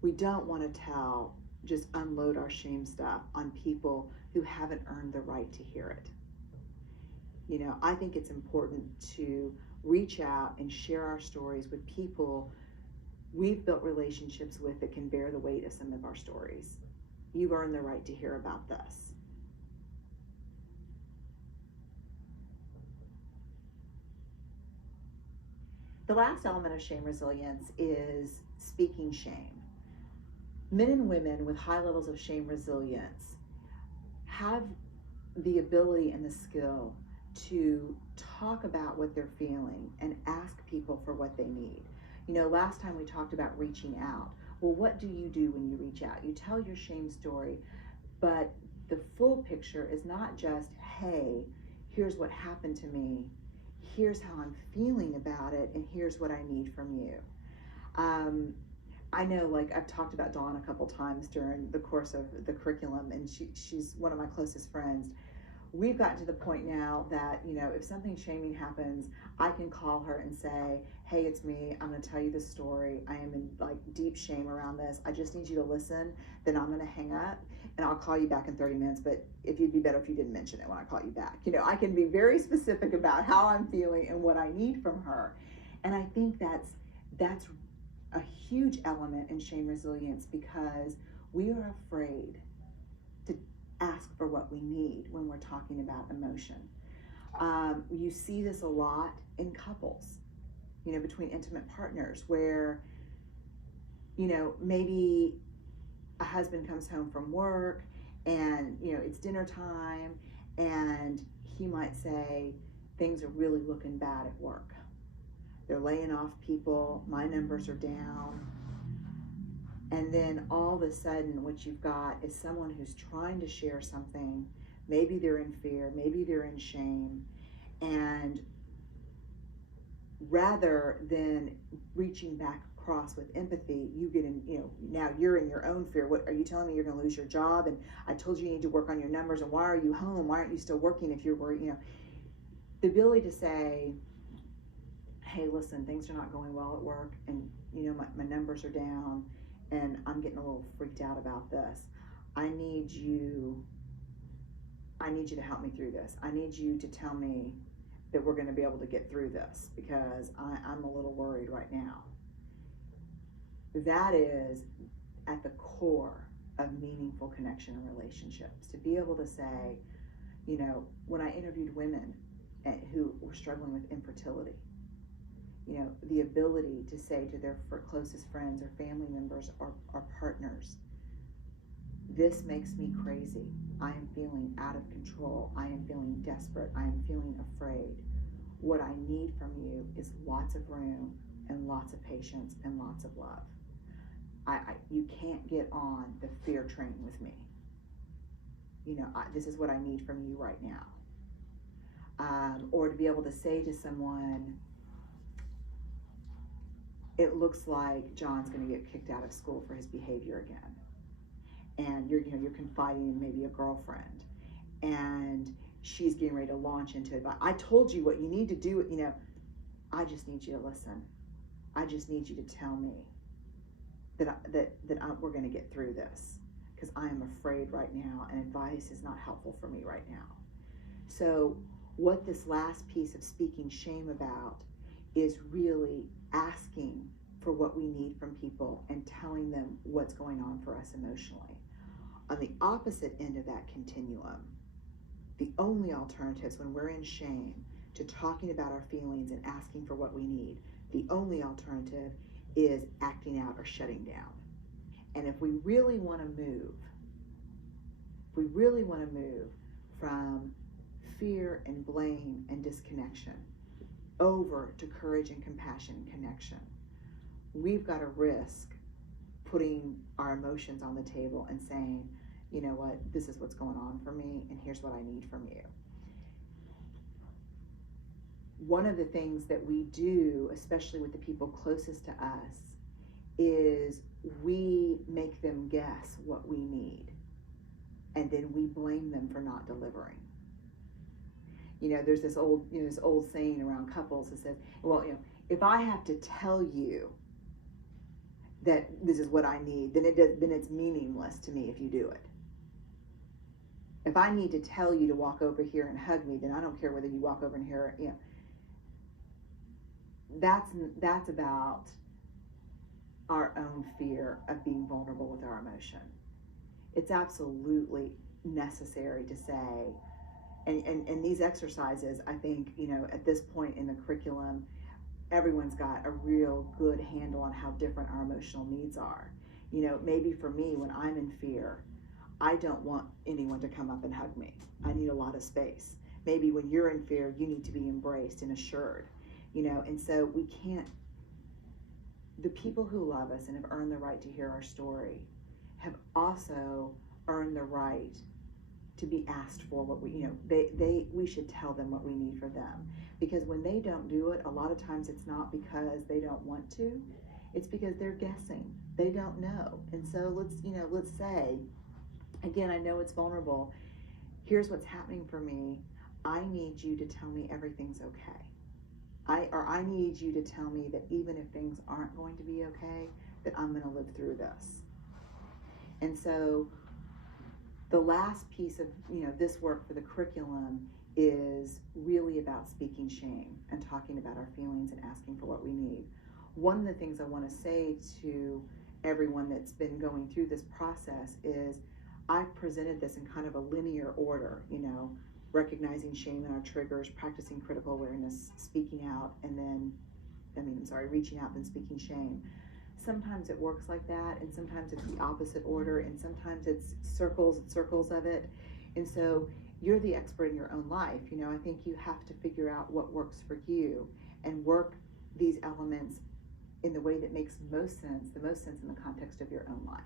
We don't want to just unload our shame stuff on people who haven't earned the right to hear it. You know, I think it's important to reach out and share our stories with people we've built relationships with that can bear the weight of some of our stories. You've earned the right to hear about this. The last element of shame resilience is speaking shame. Men and women with high levels of shame resilience have the ability and the skill to talk about what they're feeling and ask people for what they need. You know, last time we talked about reaching out. Well, what do you do when you reach out? You tell your shame story, but the full picture is not just, hey, here's what happened to me, here's how I'm feeling about it, and here's what I need from you. I know, like, I've talked about Dawn a couple times during the course of the curriculum, and she's one of my closest friends. We've gotten to the point now that, you know, if something shaming happens, I can call her and say, hey, it's me. I'm going to tell you this story. I am in like deep shame around this. I just need you to listen. Then I'm going to hang up and I'll call you back in 30 minutes. But if you'd be better if you didn't mention it when I call you back. You know, I can be very specific about how I'm feeling and what I need from her. And I think that's a huge element in shame resilience, because we are afraid to ask for what we need when we're talking about emotion. You see this a lot in couples, you know, between intimate partners, where, you know, maybe a husband comes home from work and, you know, it's dinner time, and he might say, things are really looking bad at work. They're laying off people, my numbers are down. And then all of a sudden what you've got is someone who's trying to share something. Maybe they're in fear, maybe they're in shame. And rather than reaching back across with empathy, you get in, you know, now you're in your own fear. What are you telling me? You're going to lose your job? And I told you need to work on your numbers. And why are you home? Why aren't you still working if you're worried? You know, the ability to say, hey, listen, things are not going well at work, and, you know, my numbers are down, and I'm getting a little freaked out about this. I need you to help me through this. I need you to tell me that we're going to be able to get through this, because I'm a little worried right now. That is at the core of meaningful connection and relationships. To be able to say, you know, when I interviewed women who were struggling with infertility, you know, the ability to say to their closest friends or family members or partners, this makes me crazy. I am feeling out of control. I am feeling desperate. I am feeling afraid. What I need from you is lots of room and lots of patience and lots of love. You can't get on the fear train with me. this is what I need from you right now. Or to be able to say to someone, it looks like John's going to get kicked out of school for his behavior again. And you're confiding in maybe a girlfriend, and she's getting ready to launch into it. But I told you what you need to do. I just need you to listen. I just need you to tell me that we're going to get through this, because I am afraid right now, and advice is not helpful for me right now. So what this last piece of speaking shame about is really asking for what we need from people and telling them what's going on for us emotionally. On the opposite end of that continuum, the only alternatives when we're in shame to talking about our feelings and asking for what we need, the only alternative is acting out or shutting down. And if we really want to move, from fear and blame and disconnection over to courage and compassion and connection, we've got to risk putting our emotions on the table and saying, you know what, this is what's going on for me, and here's what I need from you. One of the things that we do, especially with the people closest to us, is we make them guess what we need, and then we blame them for not delivering. There's this old saying around couples that says, well, if I have to tell you that this is what I need, then it's meaningless to me if you do it. If I need to tell you to walk over here and hug me, then I don't care whether you walk over and here. That's about our own fear of being vulnerable with our emotion. It's absolutely necessary to say, and these exercises, I think, at this point in the curriculum, everyone's got a real good handle on how different our emotional needs are. Maybe for me, when I'm in fear, I don't want anyone to come up and hug me. I need a lot of space. Maybe when you're in fear, you need to be embraced and assured, and so we can't, the people who love us and have earned the right to hear our story have also earned the right to be asked for what we should tell them what we need for them. Because when they don't do it, a lot of times it's not because they don't want to, it's because they're guessing. They don't know. And so let's say, again, I know it's vulnerable. Here's what's happening for me. I need you to tell me everything's okay. I need you to tell me that even if things aren't going to be okay, that I'm going to live through this. And so the last piece of this work for the curriculum is really about speaking shame and talking about our feelings and asking for what we need. One of the things I want to say to everyone that's been going through this process is I've presented this in kind of a linear order, recognizing shame and our triggers, practicing critical awareness, speaking out, and then, reaching out, then speaking shame. Sometimes it works like that, and sometimes it's the opposite order, and sometimes it's circles of it. And so you're the expert in your own life. I think you have to figure out what works for you and work these elements in the way that makes the most sense in the context of your own life.